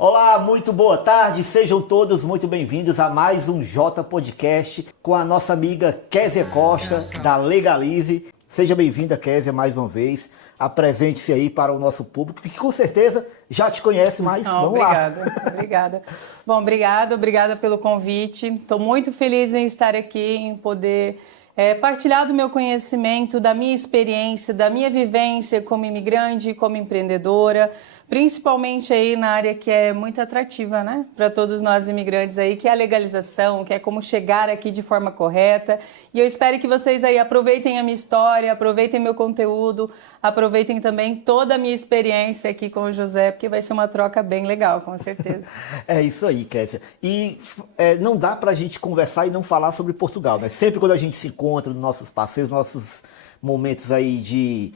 Olá, muito boa tarde, sejam todos muito bem-vindos a mais um J Podcast com a nossa amiga Kézia Costa, da Legalize. Seja bem-vinda, Kézia, mais uma vez. Apresente-se aí para o nosso público, que com certeza já te conhece, mas vamos lá. Obrigada. Bom, obrigada pelo convite. Estou muito feliz em estar aqui, em poder partilhar do meu conhecimento, da minha experiência, da minha vivência como imigrante, como empreendedora, principalmente aí na área que é muito atrativa, né, para todos nós imigrantes aí, que é a legalização, que é como chegar aqui de forma correta. E eu espero que vocês aí aproveitem a minha história, aproveitem meu conteúdo, aproveitem também toda a minha experiência aqui com o José, porque vai ser uma troca bem legal, com certeza. É isso aí, Kézia. E não dá pra gente conversar e não falar sobre Portugal, né? Sempre quando a gente se encontra nos nossos passeios, nossos momentos aí de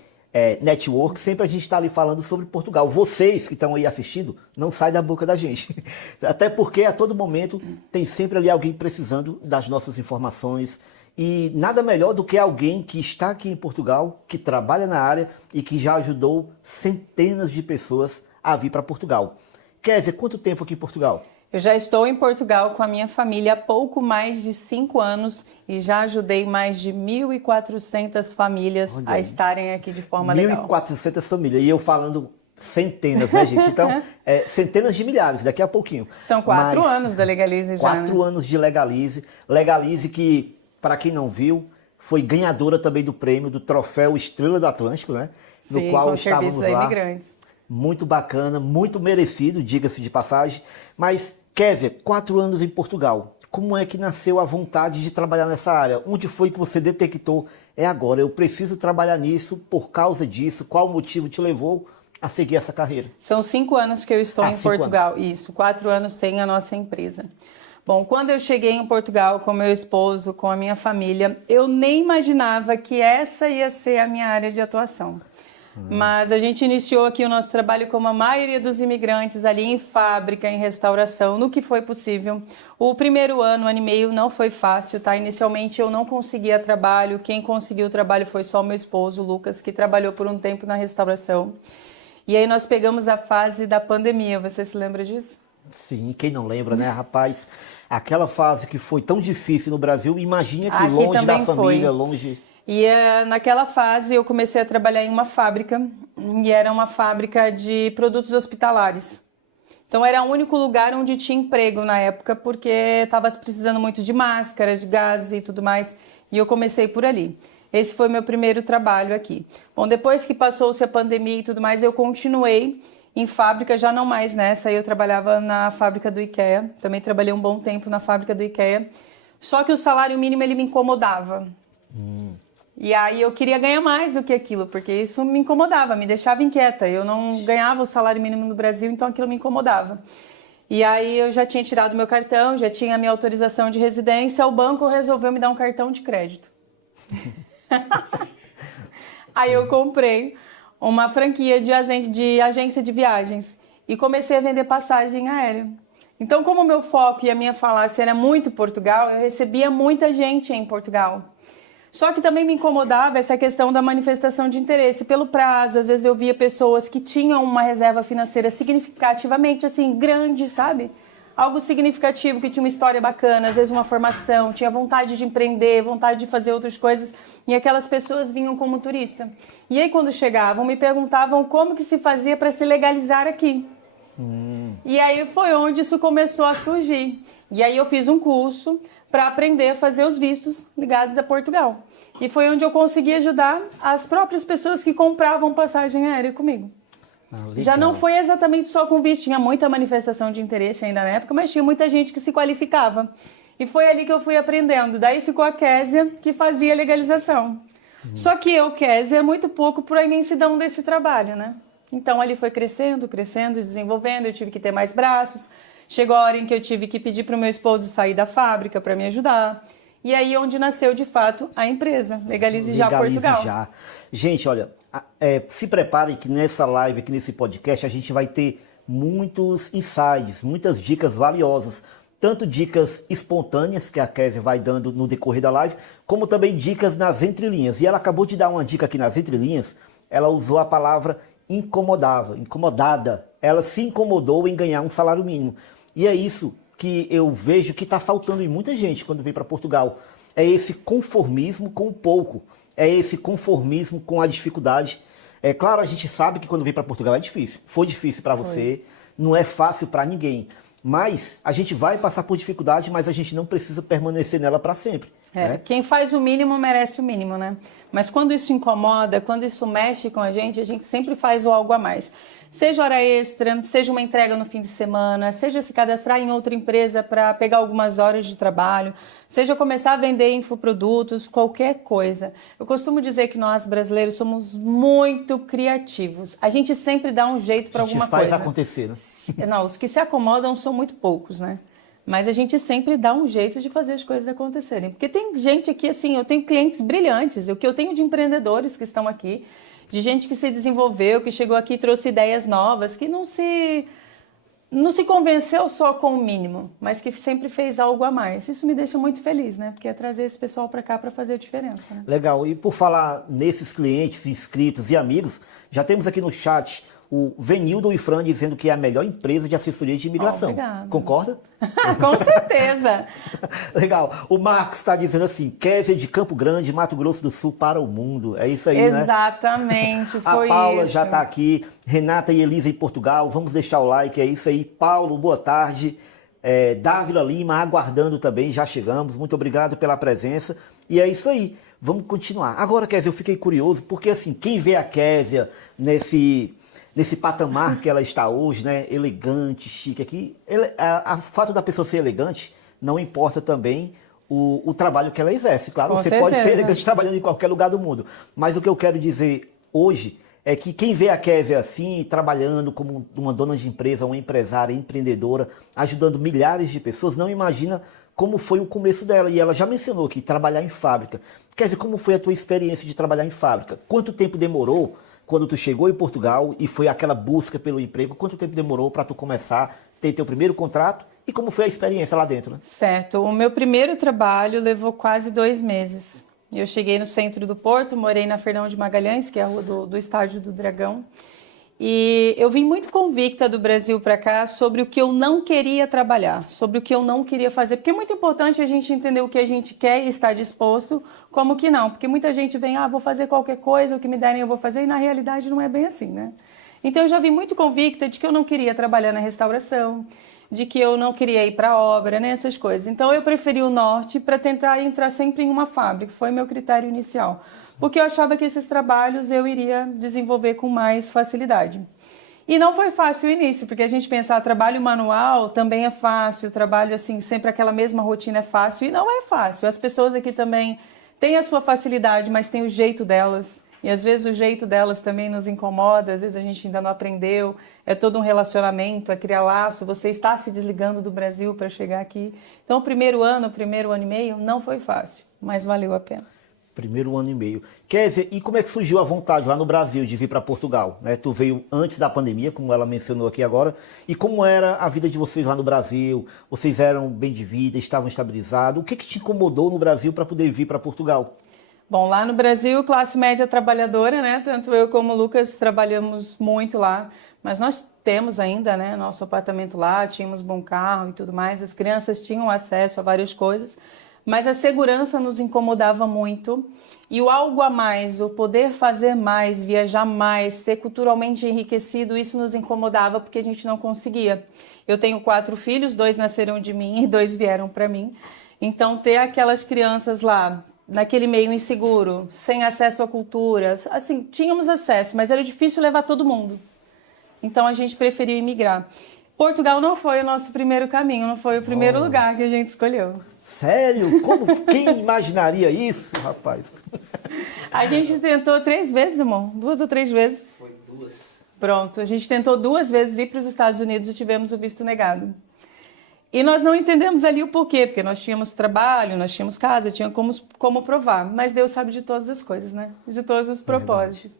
network, sempre a gente está ali falando sobre Portugal. Vocês que estão aí assistindo, não saem da boca da gente. Até porque a todo momento tem sempre ali alguém precisando das nossas informações. E nada melhor do que alguém que está aqui em Portugal, que trabalha na área e que já ajudou centenas de pessoas a vir para Portugal. Kézia, quanto tempo aqui em Portugal? Eu já estou em Portugal com a minha família há pouco mais de 5 anos e já ajudei mais de 1.400 famílias a estarem aqui de forma legal. 1.400 famílias, e eu falando centenas, né, gente? Então, centenas de milhares, daqui a pouquinho. São 4 anos da Legalize já, 4 anos de Legalize. Legalize que, para quem não viu, foi ganhadora também do prêmio do Troféu Estrela do Atlântico, né? No Sim, qual com estávamos serviços a lá. imigrantes. Muito bacana, muito merecido, diga-se de passagem. Mas, Kézia, 4 anos em Portugal. Como é que nasceu a vontade de trabalhar nessa área? Onde foi que você detectou? É agora, eu preciso trabalhar nisso por causa disso. Qual o motivo te levou a seguir essa carreira? São 5 anos que eu estou em 5 Portugal. anos. Isso, 4 anos tem a nossa empresa. Bom, quando eu cheguei em Portugal com meu esposo, com a minha família, eu nem imaginava que essa ia ser a minha área de atuação. Mas a gente iniciou aqui o nosso trabalho como a maioria dos imigrantes, ali em fábrica, em restauração, no que foi possível. O primeiro ano e meio não foi fácil, tá? Inicialmente eu não conseguia trabalho, quem conseguiu o trabalho foi só meu esposo, o Lucas, que trabalhou por um tempo na restauração. E aí nós pegamos a fase da pandemia, você se lembra disso? Sim, quem não lembra, né, rapaz? Aquela fase que foi tão difícil no Brasil, imagina que Aqui longe da também família, foi. longe... E naquela fase eu comecei a trabalhar em uma fábrica, e era uma fábrica de produtos hospitalares. Então era o único lugar onde tinha emprego na época, porque estava precisando muito de máscara, de gás e tudo mais, e eu comecei por ali. Esse foi meu primeiro trabalho aqui. Bom, depois que passou-se a pandemia e tudo mais, eu continuei em fábrica, já não mais nessa, eu trabalhava na fábrica do IKEA, também trabalhei um bom tempo na fábrica do IKEA, só que o salário mínimo ele me incomodava. E aí eu queria ganhar mais do que aquilo, porque isso me incomodava, me deixava inquieta. Eu não ganhava o salário mínimo no Brasil, então aquilo me incomodava. E aí eu já tinha tirado meu cartão, já tinha a minha autorização de residência, o banco resolveu me dar um cartão de crédito. Aí eu comprei uma franquia de agência de viagens e comecei a vender passagem aérea. Então, como o meu foco e a minha falácia era muito Portugal, eu recebia muita gente em Portugal. Só que também me incomodava essa questão da manifestação de interesse pelo prazo. Às vezes eu via pessoas que tinham uma reserva financeira significativamente assim, grande, sabe? Algo significativo, que tinha uma história bacana, às vezes uma formação, tinha vontade de empreender, vontade de fazer outras coisas. E aquelas pessoas vinham como turista. E aí quando chegavam, me perguntavam como que se fazia para se legalizar aqui. E aí foi onde isso começou a surgir. E aí eu fiz um curso para aprender a fazer os vistos ligados a Portugal. E foi onde eu consegui ajudar as próprias pessoas que compravam passagem aérea comigo. Já não foi exatamente só com visto, tinha muita manifestação de interesse ainda na época, mas tinha muita gente que se qualificava. E foi ali que eu fui aprendendo. Daí ficou a Kézia, que fazia a legalização. Só que eu, Kézia, é muito pouco por a imensidão desse trabalho, né? Então ali foi crescendo, desenvolvendo, eu tive que ter mais braços. Chegou a hora em que eu tive que pedir para o meu esposo sair da fábrica para me ajudar. E aí onde nasceu, de fato, a empresa, Legalize Já Portugal. Já. Gente, olha, se preparem que nessa live, aqui nesse podcast, a gente vai ter muitos insights, muitas dicas valiosas. Tanto dicas espontâneas, que a Kézia vai dando no decorrer da live, como também dicas nas entrelinhas. E ela acabou de dar uma dica aqui nas entrelinhas, ela usou a palavra incomodada. Ela se incomodou em ganhar um salário mínimo. E é isso que eu vejo que está faltando em muita gente quando vem para Portugal. É esse conformismo com o pouco. É esse conformismo com a dificuldade. É claro, a gente sabe que quando vem para Portugal é difícil. Foi difícil para você, não é fácil para ninguém. Mas a gente vai passar por dificuldade, mas a gente não precisa permanecer nela para sempre. Né? Quem faz o mínimo merece o mínimo, né? Mas quando isso incomoda, quando isso mexe com a gente sempre faz o algo a mais. Seja hora extra, seja uma entrega no fim de semana, seja se cadastrar em outra empresa para pegar algumas horas de trabalho, seja começar a vender infoprodutos, qualquer coisa. Eu costumo dizer que nós brasileiros somos muito criativos. A gente sempre dá um jeito para alguma coisa. A gente faz acontecer, né? Não, os que se acomodam são muito poucos, né? Mas a gente sempre dá um jeito de fazer as coisas acontecerem. Porque tem gente aqui, assim, eu tenho clientes brilhantes, o que eu tenho de empreendedores que estão aqui, de gente que se desenvolveu, que chegou aqui e trouxe ideias novas, que não se convenceu só com o mínimo, mas que sempre fez algo a mais. Isso me deixa muito feliz, né? Porque é trazer esse pessoal para cá para fazer a diferença. Né? Legal. E por falar nesses clientes, inscritos e amigos, já temos aqui no chat o Venildo e Fran dizendo que é a melhor empresa de assessoria de imigração. Obrigada. Concorda? Com certeza. Legal. O Marcos está dizendo assim, Kézia de Campo Grande, Mato Grosso do Sul para o mundo. É isso aí, né? Exatamente, foi A Paula isso. já está aqui, Renata e Elisa em Portugal, vamos deixar o like, é isso aí. Paulo, boa tarde. Dávila Lima, aguardando também, já chegamos. Muito obrigado pela presença. E é isso aí, vamos continuar. Agora, Kézia, eu fiquei curioso, porque assim, quem vê a Kézia nesse patamar que ela está hoje, né? Elegante, chique aqui. O fato da pessoa ser elegante não importa também o trabalho que ela exerce. Claro, Com você certeza. pode ser elegante trabalhando em qualquer lugar do mundo. Mas o que eu quero dizer hoje é que quem vê a Kézia assim, trabalhando como uma dona de empresa, uma empresária, empreendedora, ajudando milhares de pessoas, não imagina como foi o começo dela. E ela já mencionou aqui, trabalhar em fábrica. Kézia, como foi a tua experiência de trabalhar em fábrica? Quanto tempo demorou quando tu chegou em Portugal e foi aquela busca pelo emprego? Quanto tempo demorou para tu começar a ter teu primeiro contrato? E como foi a experiência lá dentro, né? Certo. O meu primeiro trabalho levou quase 2 meses. Eu cheguei no centro do Porto, morei na Fernão de Magalhães, que é a rua do Estádio do Dragão. E eu vim muito convicta do Brasil para cá sobre o que eu não queria trabalhar, sobre o que eu não queria fazer. Porque é muito importante a gente entender o que a gente quer e estar disposto, como que não. Porque muita gente vem, vou fazer qualquer coisa, o que me derem eu vou fazer, e na realidade não é bem assim, né? Então eu já vim muito convicta de que eu não queria trabalhar na restauração, de que eu não queria ir para a obra, né, essas coisas. Então eu preferi o norte para tentar entrar sempre em uma fábrica, foi meu critério inicial. Porque eu achava que esses trabalhos eu iria desenvolver com mais facilidade. E não foi fácil o início, porque a gente pensa, trabalho manual também é fácil, trabalho assim, sempre aquela mesma rotina é fácil, e não é fácil. As pessoas aqui também têm a sua facilidade, mas têm o jeito delas. E às vezes o jeito delas também nos incomoda, às vezes a gente ainda não aprendeu. É todo um relacionamento, é criar laço, você está se desligando do Brasil para chegar aqui. Então o primeiro ano e meio não foi fácil, mas valeu a pena. Primeiro ano e meio. Kézia, e como é que surgiu a vontade lá no Brasil de vir para Portugal? Né? Tu veio antes da pandemia, como ela mencionou aqui agora, e como era a vida de vocês lá no Brasil? Vocês eram bem de vida, estavam estabilizados? O que te incomodou no Brasil para poder vir para Portugal? Bom, lá no Brasil, classe média trabalhadora, né? Tanto eu como o Lucas trabalhamos muito lá, mas nós temos ainda, né, nosso apartamento lá, tínhamos bom carro e tudo mais, as crianças tinham acesso a várias coisas, mas a segurança nos incomodava muito e o algo a mais, o poder fazer mais, viajar mais, ser culturalmente enriquecido, isso nos incomodava porque a gente não conseguia. Eu tenho 4 filhos, 2 nasceram de mim e 2 vieram para mim, então ter aquelas crianças lá, naquele meio inseguro, sem acesso à cultura, assim, tínhamos acesso, mas era difícil levar todo mundo. Então a gente preferiu imigrar. Portugal não foi o nosso primeiro caminho, não foi o primeiro lugar que a gente escolheu. Sério? Quem imaginaria isso, rapaz? A gente tentou 3 vezes, irmão, 2 ou 3 vezes. Foi 2. Pronto, a gente tentou 2 vezes ir para os Estados Unidos e tivemos o visto negado. E nós não entendemos ali o porquê, porque nós tínhamos trabalho, nós tínhamos casa, tinha como provar. Mas Deus sabe de todas as coisas, né? De todos os propósitos.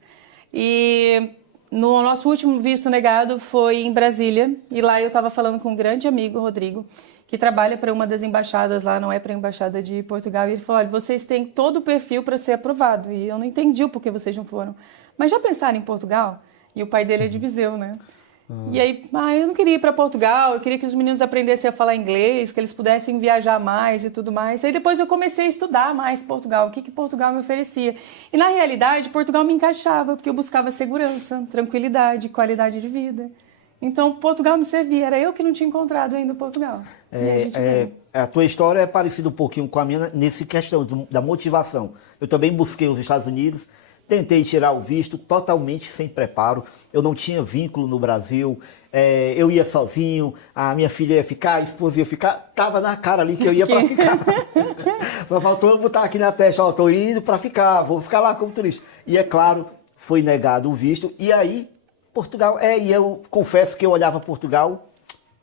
E no nosso último visto negado foi em Brasília. E lá eu estava falando com um grande amigo, Rodrigo, que trabalha para uma das embaixadas lá, não é para a embaixada de Portugal. E ele falou, olha, vocês têm todo o perfil para ser aprovado. E eu não entendi o porquê vocês não foram. Mas já pensaram em Portugal? E o pai dele é de Viseu, né? E aí, eu não queria ir para Portugal, eu queria que os meninos aprendessem a falar inglês, que eles pudessem viajar mais e tudo mais. Aí depois eu comecei a estudar mais Portugal, o que Portugal me oferecia. E na realidade, Portugal me encaixava, porque eu buscava segurança, tranquilidade, qualidade de vida. Então, Portugal me servia, era eu que não tinha encontrado ainda Portugal. A tua história é parecida um pouquinho com a minha nesse questão da motivação. Eu também busquei os Estados Unidos, tentei tirar o visto totalmente sem preparo. Eu não tinha vínculo no Brasil, eu ia sozinho, a minha filha ia ficar, a esposa ia ficar, tava na cara ali que eu ia para ficar. Só faltou eu botar aqui na testa, tô indo para ficar, vou ficar lá como turista. E é claro, foi negado o visto, e aí Portugal, e eu confesso que eu olhava Portugal,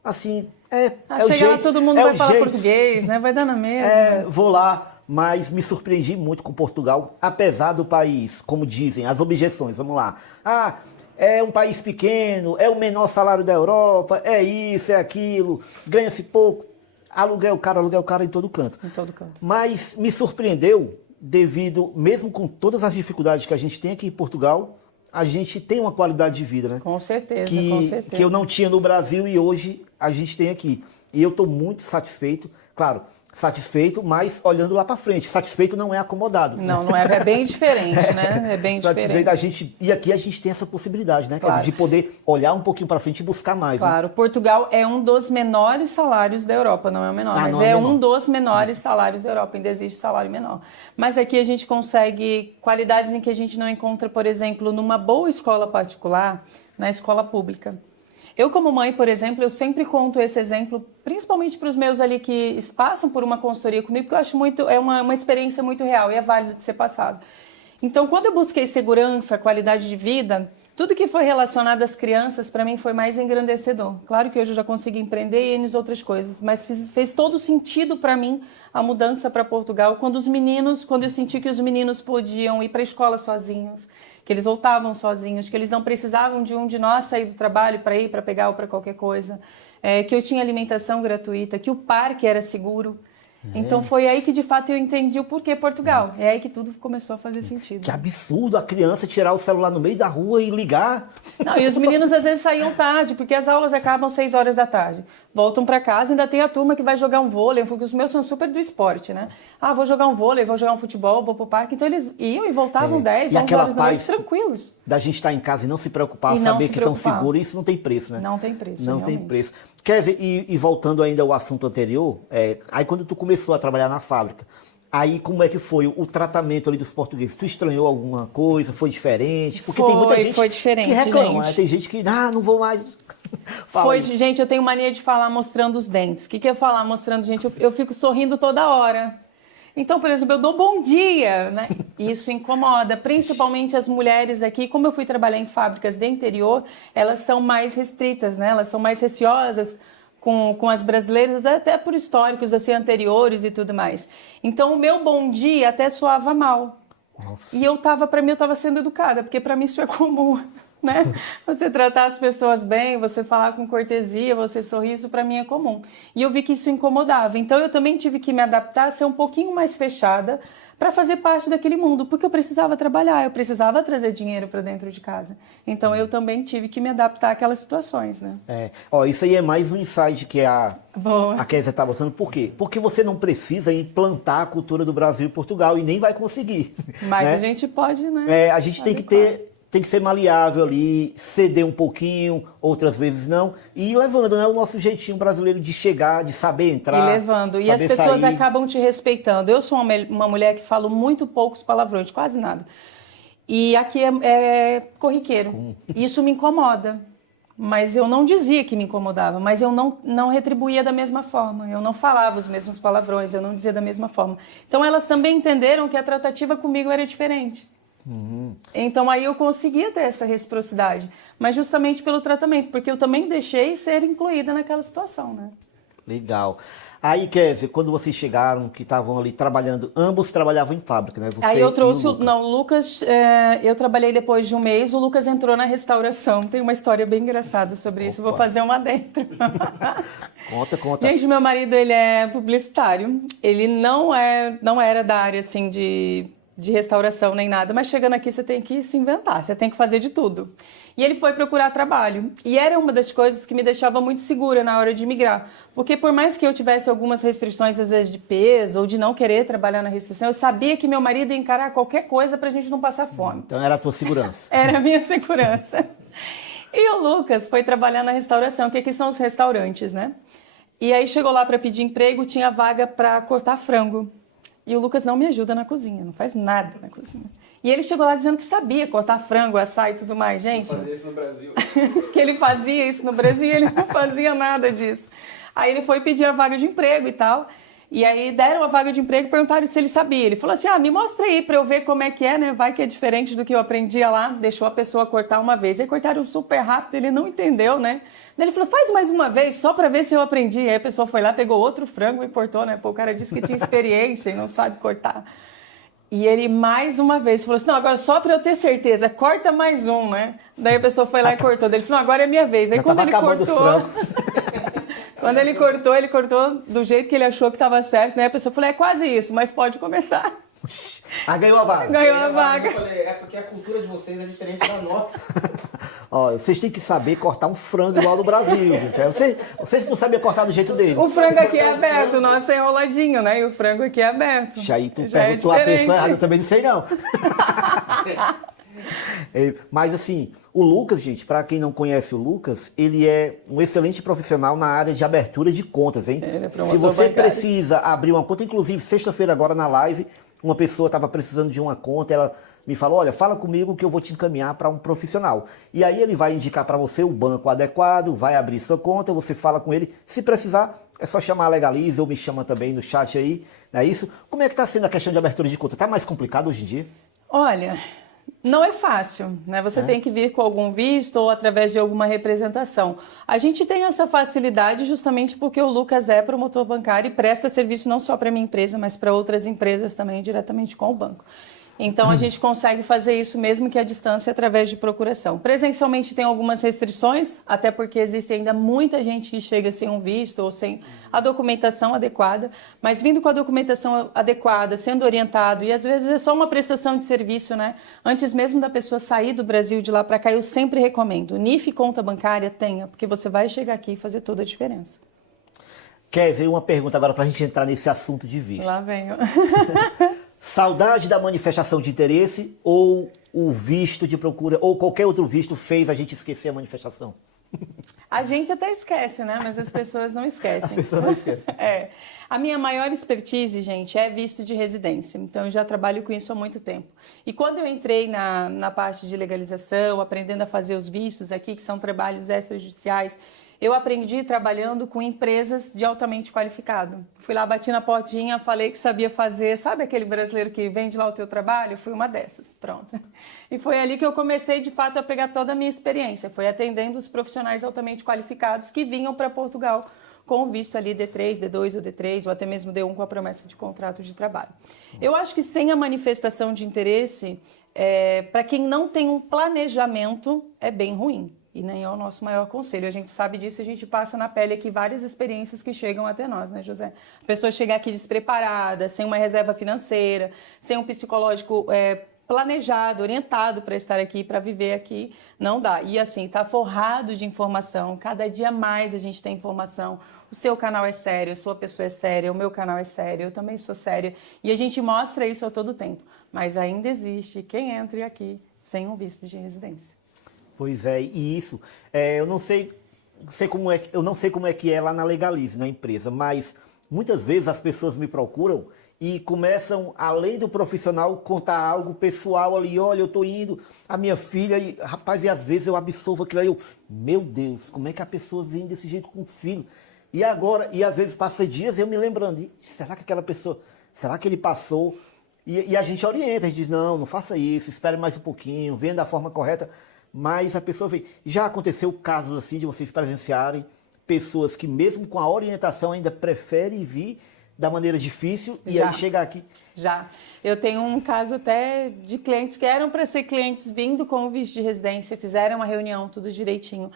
assim, o chega lá, jeito, todo mundo vai falar português, né? Vai dando a mesma. Vou lá, mas me surpreendi muito com Portugal, apesar do país, como dizem, as objeções, vamos lá. É um país pequeno, é o menor salário da Europa, é isso, é aquilo, ganha-se pouco, aluguel caro em todo canto. Em todo canto. Mas me surpreendeu, devido, mesmo com todas as dificuldades que a gente tem aqui em Portugal, a gente tem uma qualidade de vida, né? Com certeza, com certeza. Que eu não tinha no Brasil e hoje a gente tem aqui. E eu estou muito satisfeito, claro, satisfeito, mas olhando lá para frente. Satisfeito não é acomodado. Não é, é bem diferente, né? É bem diferente. E aqui a gente tem essa possibilidade, né? Claro. De poder olhar um pouquinho para frente e buscar mais. Claro, né? Portugal é um dos menores salários da Europa, não é o menor, mas não é menor. Um dos menores salários da Europa, ainda existe salário menor. Mas aqui a gente consegue qualidades em que a gente não encontra, por exemplo, numa boa escola particular, na escola pública. Eu, como mãe, por exemplo, eu sempre conto esse exemplo, principalmente para os meus ali que passam por uma consultoria comigo, porque eu acho uma experiência muito real e é válida de ser passado. Então, quando eu busquei segurança, qualidade de vida, tudo que foi relacionado às crianças, para mim, foi mais engrandecedor. Claro que hoje eu já consigo empreender e N outras coisas, mas fez todo sentido para mim a mudança para Portugal, quando eu senti que os meninos podiam ir para a escola sozinhos, que eles voltavam sozinhos, que eles não precisavam de um de nós sair do trabalho para ir, para pegar ou para qualquer coisa, que eu tinha alimentação gratuita, que o parque era seguro. Então foi aí que de fato eu entendi o porquê Portugal. É aí que tudo começou a fazer sentido. Que absurdo a criança tirar o celular no meio da rua e ligar. Não, e os meninos às vezes saíam tarde, porque as aulas acabam 6 horas da tarde. Voltam para casa, ainda tem a turma que vai jogar um vôlei, porque os meus são super do esporte, né? Vou jogar um vôlei, vou jogar um futebol, vou pro parque. Então eles iam e voltavam 10, 11 horas da noite tranquilos. Da gente estar em casa e não se preocupar, saber que estão seguros, isso não tem preço, né? Não tem preço, não tem preço. Quer dizer, e voltando ainda ao assunto anterior, aí quando tu começou a trabalhar na fábrica, aí como é que foi o tratamento ali dos portugueses? Tu estranhou alguma coisa? Foi diferente? Porque tem muita gente que reclama, né? Tem gente que, não vou mais... Gente, eu tenho mania de falar mostrando os dentes. O que é falar mostrando, gente? Eu fico sorrindo toda hora. Então, por exemplo, eu dou bom dia, né? Isso incomoda, principalmente as mulheres aqui. Como eu fui trabalhar em fábricas de interior, elas são mais restritas, né? Elas são mais receosas com as brasileiras, até por históricos assim anteriores e tudo mais. Então, o meu bom dia até soava mal. Nossa. E para mim, eu estava sendo educada, porque para mim isso é comum. Né? Você tratar as pessoas bem, você falar com cortesia, você sorrir, isso para mim é comum. E eu vi que isso incomodava. Então eu também tive que me adaptar a ser um pouquinho mais fechada para fazer parte daquele mundo, porque eu precisava trabalhar, eu precisava trazer dinheiro para dentro de casa. Então eu também tive que me adaptar àquelas situações, né? Isso aí é mais um insight que a Kézia está mostrando. Por quê? Porque você não precisa implantar a cultura do Brasil e Portugal e nem vai conseguir. Mas né? a gente pode, né? A gente tem que ser maleável ali, ceder um pouquinho, outras vezes não, e ir levando, né? O nosso jeitinho brasileiro de chegar, de saber entrar. E levando. E as pessoas acabam te respeitando. Eu sou uma mulher que falo muito poucos palavrões, quase nada. E aqui é corriqueiro. Isso me incomoda. Mas eu não dizia que me incomodava, mas eu não retribuía da mesma forma. Eu não falava os mesmos palavrões, eu não dizia da mesma forma. Então elas também entenderam que a tratativa comigo era diferente. Então aí eu conseguia ter essa reciprocidade, mas justamente pelo tratamento, porque eu também deixei ser incluída naquela situação, né? Legal. Aí, Kézia, quando vocês chegaram, que estavam ali trabalhando, ambos trabalhavam em fábrica, né? Aí eu trouxe, o Lucas, eu trabalhei depois de um mês, o Lucas entrou na restauração. Tem uma história bem engraçada sobre isso, vou fazer uma dentro. Conta. Gente, meu marido, ele é publicitário, ele não era da área, assim, de de restauração nem nada, mas chegando aqui você tem que se inventar, você tem que fazer de tudo. E ele foi procurar trabalho. E era uma das coisas que me deixava muito segura na hora de migrar. Porque por mais que eu tivesse algumas restrições, às vezes de peso ou de não querer trabalhar na restrição, eu sabia que meu marido ia encarar qualquer coisa pra gente não passar fome. Então era a tua segurança. Era a minha segurança. E o Lucas foi trabalhar na restauração, que aqui são os restaurantes, né? E aí chegou lá para pedir emprego, tinha vaga para cortar frango. E o Lucas não me ajuda na cozinha, não faz nada na cozinha. E ele chegou lá dizendo que sabia cortar frango, assar e tudo mais, gente. Fazia isso no Brasil. Que ele fazia isso no Brasil e ele não fazia nada disso. Aí ele foi pedir a vaga de emprego e tal. E aí deram a vaga de emprego e perguntaram se ele sabia. Ele falou assim, me mostra aí pra eu ver como é que é, né? Vai que é diferente do que eu aprendia lá. Deixou a pessoa cortar uma vez. Aí cortaram super rápido, ele não entendeu, né? Daí ele falou, faz mais uma vez, só pra ver se eu aprendi. Aí a pessoa foi lá, pegou outro frango e cortou, né? Pô, o cara disse que tinha experiência e não sabe cortar. E ele, mais uma vez, falou assim, não, agora só pra eu ter certeza, corta mais um, né? Daí a pessoa foi lá e cortou. Daí ele falou, não, agora é minha vez. Aí Já quando tava ele acabando os cortou... frangos. Quando ele cortou do jeito que ele achou que estava certo, né? A pessoa falou, é quase isso, mas pode começar. Ganhou a vaga. Ganhou a vaga. Eu falei, é porque a cultura de vocês é diferente da nossa. Ó, vocês têm que saber cortar um frango igual do Brasil, gente. Vocês não sabem cortar do jeito dele. O frango aqui é aberto, o nosso é enroladinho, né? E o frango aqui é aberto. Aí tu Já perguntou a diferente. pessoa errada, eu também não sei não. Mas assim, o Lucas, gente, para quem não conhece o Lucas, ele é um excelente profissional na área de abertura de contas, hein? Ele é promotor Se você bancário. precisa abrir uma conta, inclusive sexta-feira agora na live, uma pessoa estava precisando de uma conta, ela me falou, olha, fala comigo que eu vou te encaminhar para um profissional. E aí ele vai indicar para você o banco adequado, vai abrir sua conta, você fala com ele, se precisar, é só chamar a Legalize ou me chama também no chat aí, não é isso? Como é que está sendo a questão de abertura de conta? Está mais complicado hoje em dia? Olha, não é fácil, né? Você tem que vir com algum visto ou através de alguma representação. A gente tem essa facilidade justamente porque o Lucas é promotor bancário e presta serviço não só para a minha empresa, mas para outras empresas também diretamente com o banco. Então, a gente consegue fazer isso mesmo que à distância através de procuração. Presencialmente tem algumas restrições, até porque existe ainda muita gente que chega sem um visto ou sem a documentação adequada, mas vindo com a documentação adequada, sendo orientado, e às vezes é só uma prestação de serviço, né? Antes mesmo da pessoa sair do Brasil de lá para cá, eu sempre recomendo, NIF e conta bancária tenha, porque você vai chegar aqui e fazer toda a diferença. Kézia, uma pergunta agora para a gente entrar nesse assunto de visto. Lá venho. Saudade da manifestação de interesse ou o visto de procura, ou qualquer outro visto fez a gente esquecer a manifestação? A gente até esquece, né? Mas as pessoas não esquecem. As pessoas não esquecem. É. A minha maior expertise, gente, é visto de residência. Então, eu já trabalho com isso há muito tempo. E quando eu entrei na parte de legalização, aprendendo a fazer os vistos aqui, que são trabalhos extrajudiciais, eu aprendi trabalhando com empresas de altamente qualificado. Fui lá, bati na portinha, falei que sabia fazer. Sabe aquele brasileiro que vende lá o teu trabalho? Eu fui uma dessas, pronto. E foi ali que eu comecei, de fato, a pegar toda a minha experiência. Foi atendendo os profissionais altamente qualificados que vinham para Portugal com o visto ali D3, D2 ou D3, ou até mesmo D1 com a promessa de contrato de trabalho. Eu acho que sem a manifestação de interesse, para quem não tem um planejamento, é bem ruim. E nem é o nosso maior conselho. A gente sabe disso, a gente passa na pele aqui várias experiências que chegam até nós, né, José? A pessoa chegar aqui despreparada, sem uma reserva financeira, sem um psicológico planejado, orientado para estar aqui, para viver aqui, não dá. E assim, tá forrado de informação, cada dia mais a gente tem informação. O seu canal é sério, a sua pessoa é séria, o meu canal é sério, eu também sou séria. E a gente mostra isso a todo tempo. Mas ainda existe quem entre aqui sem um visto de residência. Pois é, e isso, eu não sei como é que é lá na Legalize, na empresa, mas muitas vezes as pessoas me procuram e começam, além do profissional, contar algo pessoal ali, olha, eu tô indo, a minha filha, e, rapaz, e às vezes eu absolvo aquilo aí, meu Deus, como é que a pessoa vem desse jeito com o filho? E agora, e às vezes passa dias eu me lembrando, será que aquela pessoa, será que ele passou? E a gente orienta, a gente diz, não faça isso, espere mais um pouquinho, venha da forma correta. Mas a pessoa vem. Já aconteceu casos assim de vocês presenciarem pessoas que mesmo com a orientação ainda preferem vir da maneira difícil e aí chegar aqui? Já. Eu tenho um caso até de clientes que eram para ser clientes vindo com o visto de residência, fizeram uma reunião, tudo direitinho.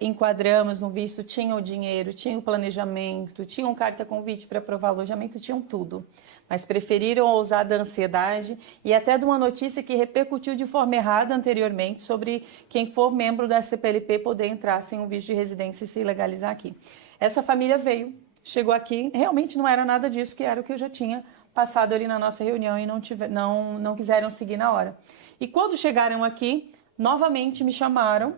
enquadramos no visto, tinham o dinheiro, tinham o planejamento, tinham carta convite para aprovar alojamento, tinham tudo. Mas preferiram ousar da ansiedade e até de uma notícia que repercutiu de forma errada anteriormente sobre quem for membro da CPLP poder entrar sem um visto de residência e se legalizar aqui. Essa família veio, chegou aqui, realmente não era nada disso, que era o que eu já tinha passado ali na nossa reunião e não quiseram seguir na hora. E quando chegaram aqui, novamente me chamaram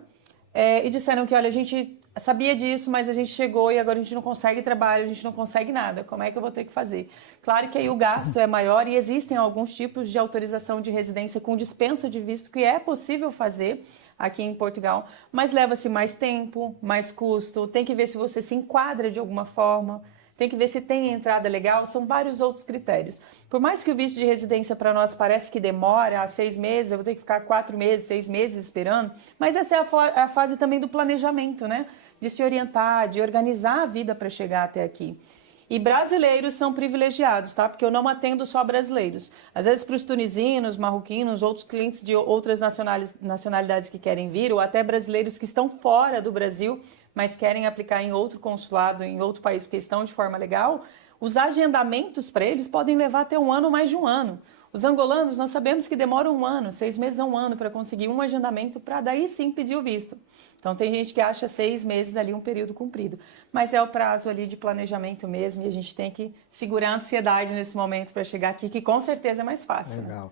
e disseram que, olha, a gente sabia disso, mas a gente chegou e agora a gente não consegue trabalho, a gente não consegue nada, como é que eu vou ter que fazer? Claro que aí o gasto é maior e existem alguns tipos de autorização de residência com dispensa de visto que é possível fazer aqui em Portugal, mas leva-se mais tempo, mais custo, tem que ver se você se enquadra de alguma forma, tem que ver se tem entrada legal, são vários outros critérios. Por mais que o visto de residência para nós parece que demora 6 meses, eu vou ter que ficar 4 meses, 6 meses esperando, mas essa é a fase também do planejamento, né? De se orientar, de organizar a vida para chegar até aqui. E brasileiros são privilegiados, tá? Porque eu não atendo só brasileiros. Às vezes para os tunisinos, marroquinos, outros clientes de outras nacionalidades que querem vir, ou até brasileiros que estão fora do Brasil, mas querem aplicar em outro consulado, em outro país, porque estão de forma legal, os agendamentos para eles podem levar até 1 ano ou mais de 1 ano. Os angolanos, nós sabemos que demoram 1 ano, 6 meses a 1 ano para conseguir um agendamento para daí sim pedir o visto. Então tem gente que acha 6 meses ali um período cumprido, mas é o prazo ali de planejamento mesmo e a gente tem que segurar a ansiedade nesse momento para chegar aqui, que com certeza é mais fácil. Legal. Né?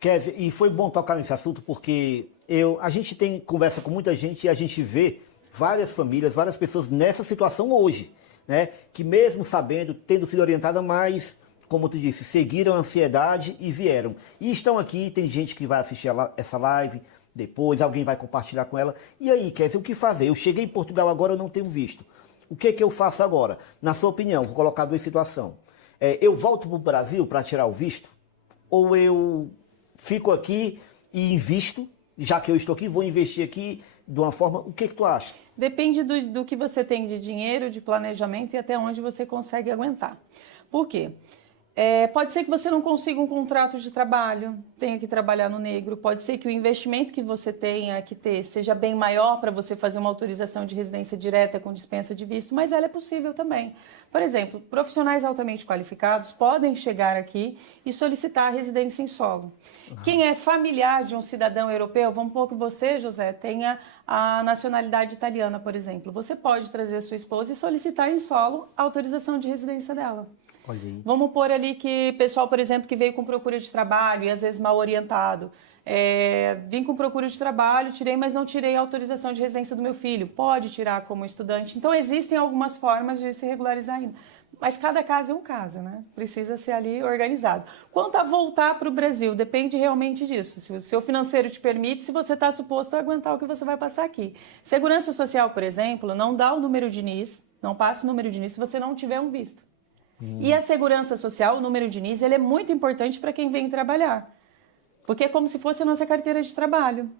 Kézia, e foi bom tocar nesse assunto porque a gente tem conversa com muita gente e a gente vê várias famílias, várias pessoas nessa situação hoje, né? Que mesmo sabendo, tendo sido orientada, mas, como tu disse, seguiram a ansiedade e vieram. E estão aqui, tem gente que vai assistir essa live, depois alguém vai compartilhar com ela. E aí, Kézia, o que fazer? Eu cheguei em Portugal agora, eu não tenho visto. O que eu faço agora? Na sua opinião, vou colocar 2 situações. Eu volto para o Brasil para tirar o visto? Ou eu fico aqui e invisto, já que eu estou aqui, vou investir aqui de uma forma... O que tu acha? Depende do que você tem de dinheiro, de planejamento e até onde você consegue aguentar. Por quê? Pode ser que você não consiga um contrato de trabalho, tenha que trabalhar no negro. Pode ser que o investimento que você tenha que ter seja bem maior para você fazer uma autorização de residência direta com dispensa de visto, mas ela é possível também. Por exemplo, profissionais altamente qualificados podem chegar aqui e solicitar a residência em solo. Quem é familiar de um cidadão europeu, vamos supor que você, José, tenha a nacionalidade italiana, por exemplo. Você pode trazer a sua esposa e solicitar em solo a autorização de residência dela. Vamos pôr ali que pessoal, por exemplo, que veio com procura de trabalho e às vezes mal orientado. Vim com procura de trabalho, tirei, mas não tirei a autorização de residência do meu filho. Pode tirar como estudante. Então, existem algumas formas de se regularizar ainda. Mas cada caso é um caso, né? Precisa ser ali organizado. Quanto a voltar para o Brasil, depende realmente disso. Se o seu financeiro te permite, se você está suposto a aguentar o que você vai passar aqui. Segurança Social, por exemplo, não dá o número de NIS, não passa o número de NIS se você não tiver um visto. E a Segurança Social, o número de NIS, ele é muito importante para quem vem trabalhar. Porque é como se fosse a nossa carteira de trabalho.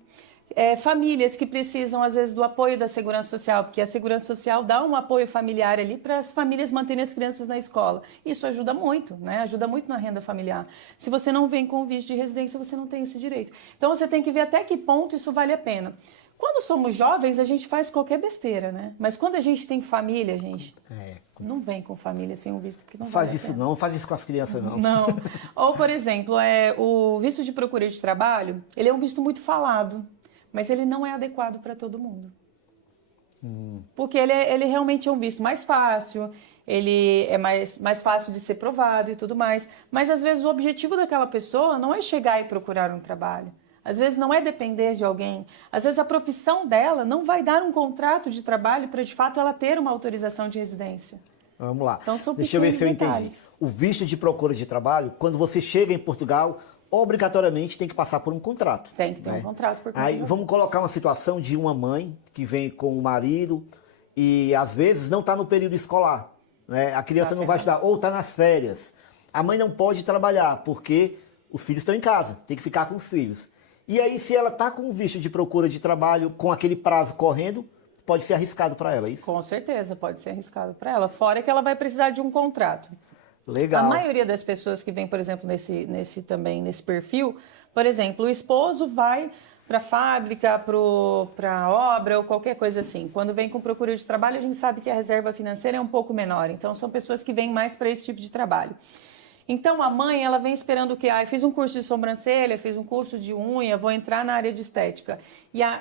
Famílias que precisam, às vezes, do apoio da Segurança Social, porque a Segurança Social dá um apoio familiar ali para as famílias manterem as crianças na escola. Isso ajuda muito, né? Ajuda muito na renda familiar. Se você não vem com visto de residência, você não tem esse direito. Então, você tem que ver até que ponto isso vale a pena. Quando somos jovens, a gente faz qualquer besteira, né? Mas quando a gente tem família, gente, não vem com família sem um visto, porque não faz isso não, faz isso com as crianças não. Não. Ou, por exemplo, o visto de procura de trabalho, ele é um visto muito falado, mas ele não é adequado para todo mundo. Porque ele realmente é um visto mais fácil, ele é mais fácil de ser provado e tudo mais. Mas, às vezes, o objetivo daquela pessoa não é chegar e procurar um trabalho. Às vezes não é depender de alguém. Às vezes a profissão dela não vai dar um contrato de trabalho para, de fato, ela ter uma autorização de residência. Vamos lá. Então, são Deixa eu ver se eu detalhes. entendi. O visto de procura de trabalho, quando você chega em Portugal, obrigatoriamente tem que passar por um contrato. Tem que ter um contrato por Aí vamos colocar uma situação de uma mãe que vem com o marido e às vezes não está no período escolar. Né? A criança não vai estudar, ou está nas férias. A mãe não pode trabalhar porque os filhos estão em casa, tem que ficar com os filhos. E aí, se ela está com um visto de procura de trabalho com aquele prazo correndo, pode ser arriscado para ela, é isso? Com certeza, pode ser arriscado para ela. Fora que ela vai precisar de um contrato. Legal. A maioria das pessoas que vem, por exemplo, nesse perfil, por exemplo, o esposo vai para fábrica, para obra ou qualquer coisa assim. Quando vem com procura de trabalho, a gente sabe que a reserva financeira é um pouco menor. Então, são pessoas que vêm mais para esse tipo de trabalho. Então, a mãe, ela vem esperando o quê? Ah, eu fiz um curso de sobrancelha, fiz um curso de unha, vou entrar na área de estética.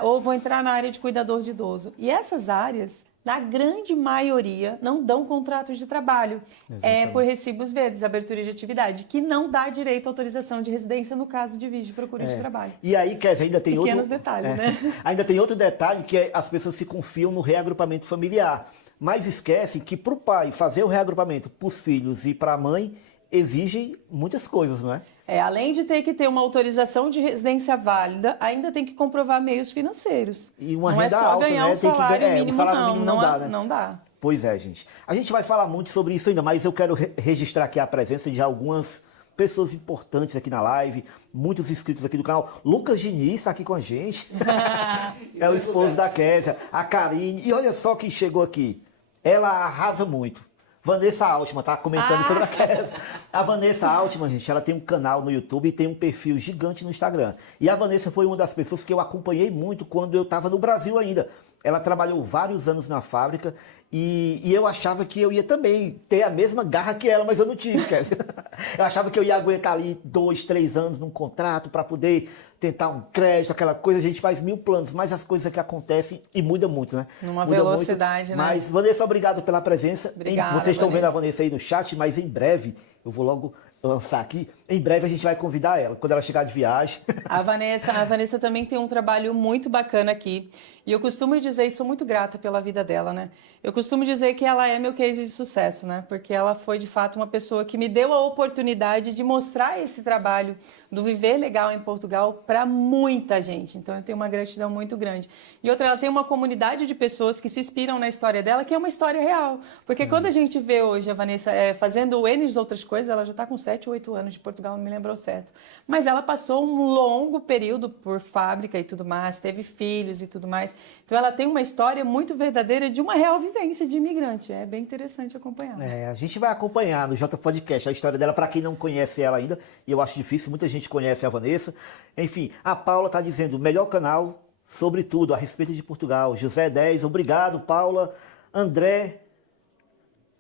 Ou vou entrar na área de cuidador de idoso. E essas áreas, na grande maioria, não dão contratos de trabalho. É por recibos verdes, abertura de atividade, que não dá direito à autorização de residência no caso de vídeo de procura de trabalho. E aí, Kézia, ainda tem Pequenos outro... detalhes, né? Ainda tem outro detalhe que as pessoas se confiam no reagrupamento familiar. Mas esquecem que para o pai fazer o reagrupamento para os filhos e para a mãe, exigem muitas coisas, não é? Além de ter que ter uma autorização de residência válida, ainda tem que comprovar meios financeiros. E uma não renda é só alta, ganhar né? um salário mínimo, um salário mínimo não dá, né? Não dá. Pois é, gente. A gente vai falar muito sobre isso ainda, mas eu quero registrar aqui a presença de algumas pessoas importantes aqui na live, muitos inscritos aqui do canal. Lucas Diniz está aqui com a gente. É o esposo da Kézia, a Karine. E olha só quem chegou aqui. Ela arrasa muito. Vanessa Altman tá comentando sobre a Kézia. A Vanessa Altman, gente, ela tem um canal no YouTube e tem um perfil gigante no Instagram. E a Vanessa foi uma das pessoas que eu acompanhei muito quando eu estava no Brasil ainda. Ela trabalhou vários anos na fábrica e eu achava que eu ia também ter a mesma garra que ela, mas eu não tive, Kézia. Eu achava que eu ia aguentar ali 2, 3 anos num contrato para poder tentar um crédito, aquela coisa. A gente faz 1000 planos, mas as coisas que acontecem e muda muito, né? Numa muda velocidade, muito. né? Mas, Vanessa, obrigado pela presença. Obrigada, Vocês estão vendo a Vanessa. Vanessa aí no chat, mas em breve, eu vou logo lançar aqui, em breve a gente vai convidar ela, quando ela chegar de viagem. A Vanessa também tem um trabalho muito bacana aqui. E eu costumo dizer, e sou muito grata pela vida dela, né? Eu costumo dizer que ela é meu case de sucesso, né? Porque ela foi, de fato, uma pessoa que me deu a oportunidade de mostrar esse trabalho do Viver Legal em Portugal para muita gente. Então, eu tenho uma gratidão muito grande. E outra, ela tem uma comunidade de pessoas que se inspiram na história dela, que é uma história real. Porque quando a gente vê hoje a Vanessa fazendo N outras coisas, ela já está com 7 ou 8 anos de Portugal, não me lembro certo. Mas ela passou um longo período por fábrica e tudo mais, teve filhos e tudo mais. Então, ela tem uma história muito verdadeira de uma real vivência de imigrante. É bem interessante acompanhar. A gente vai acompanhar no J Podcast a história dela, para quem não conhece ela ainda, e eu acho difícil, muita gente conhece a Vanessa. Enfim, a Paula está dizendo, melhor canal sobre tudo, a respeito de Portugal. José 10, obrigado, Paula. André,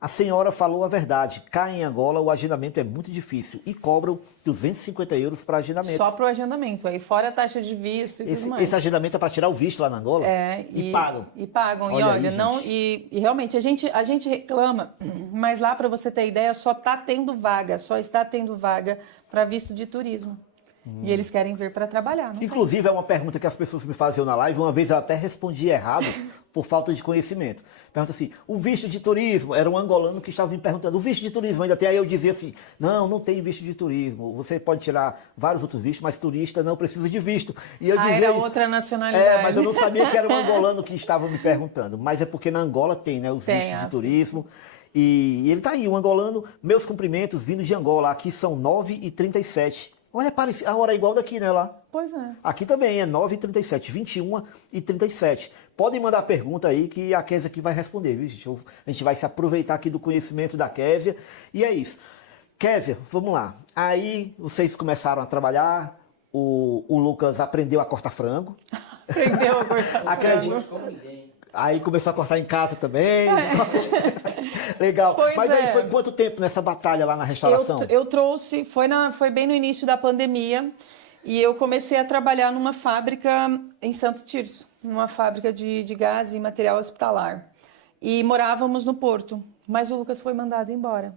a senhora falou a verdade. Cá em Angola o agendamento é muito difícil e cobram 250 euros para agendamento. Só para o agendamento, aí fora a taxa de visto e tudo mais. Esse agendamento é para tirar o visto lá na Angola? E pagam. E pagam. Olha e olha, aí, não, e realmente a gente reclama, mas lá, para você ter ideia, só está tendo vaga para visto de turismo. E eles querem vir para trabalhar. Não Inclusive, é uma pergunta que as pessoas me faziam na live. Uma vez eu até respondi errado por falta de conhecimento. Pergunta assim, o visto de turismo, era um angolano que estava me perguntando, o visto de turismo, ainda até aí eu dizia assim, não tem visto de turismo, você pode tirar vários outros vistos, mas turista não precisa de visto. E eu dizia era isso. outra nacionalidade. Mas eu não sabia que era um angolano que estava me perguntando. Mas é porque na Angola tem, né, os vistos de turismo. E ele está aí, um angolano, meus cumprimentos, vindo de Angola, aqui são 9h37. Olha, a hora é igual daqui, né, lá? Pois é. Aqui também é 9h37, 21h37. Podem mandar pergunta aí que a Kézia aqui vai responder, viu, gente? A gente vai se aproveitar aqui do conhecimento da Kézia. E é isso. Kézia, vamos lá. Aí vocês começaram a trabalhar, o Lucas aprendeu a cortar frango. Aprendeu a cortar frango. Como ninguém. Aí começou a cortar em casa também. Legal. Pois Mas aí é. foi quanto tempo nessa batalha lá na restauração? Eu trouxe, foi bem no início da pandemia, e eu comecei a trabalhar numa fábrica em Santo Tirso, numa fábrica de gás e material hospitalar. E morávamos no Porto, mas o Lucas foi mandado embora,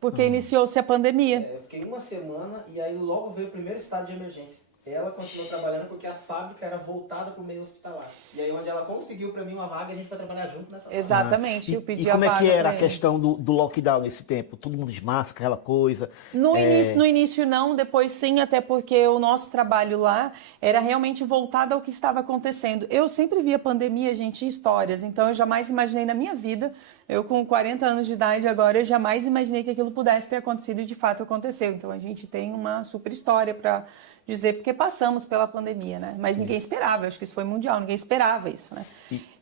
porque iniciou-se a pandemia. Eu fiquei uma semana e aí logo veio o primeiro estado de emergência. Ela continuou trabalhando porque a fábrica era voltada para o meio hospitalar. E aí onde ela conseguiu para mim uma vaga, a gente foi trabalhar junto nessa vaga. Exatamente, eu pedi E como a é vaga que era pra a ele. questão do lockdown nesse tempo? Todo mundo de máscara, aquela coisa? No início não, depois sim, até porque o nosso trabalho lá era realmente voltado ao que estava acontecendo. Eu sempre via pandemia, gente, em histórias, então eu jamais imaginei na minha vida, eu com 40 anos de idade agora, eu jamais imaginei que aquilo pudesse ter acontecido e de fato aconteceu. Então a gente tem uma super história para dizer, porque passamos pela pandemia, né? Mas ninguém esperava, eu acho que isso foi mundial, ninguém esperava isso, né?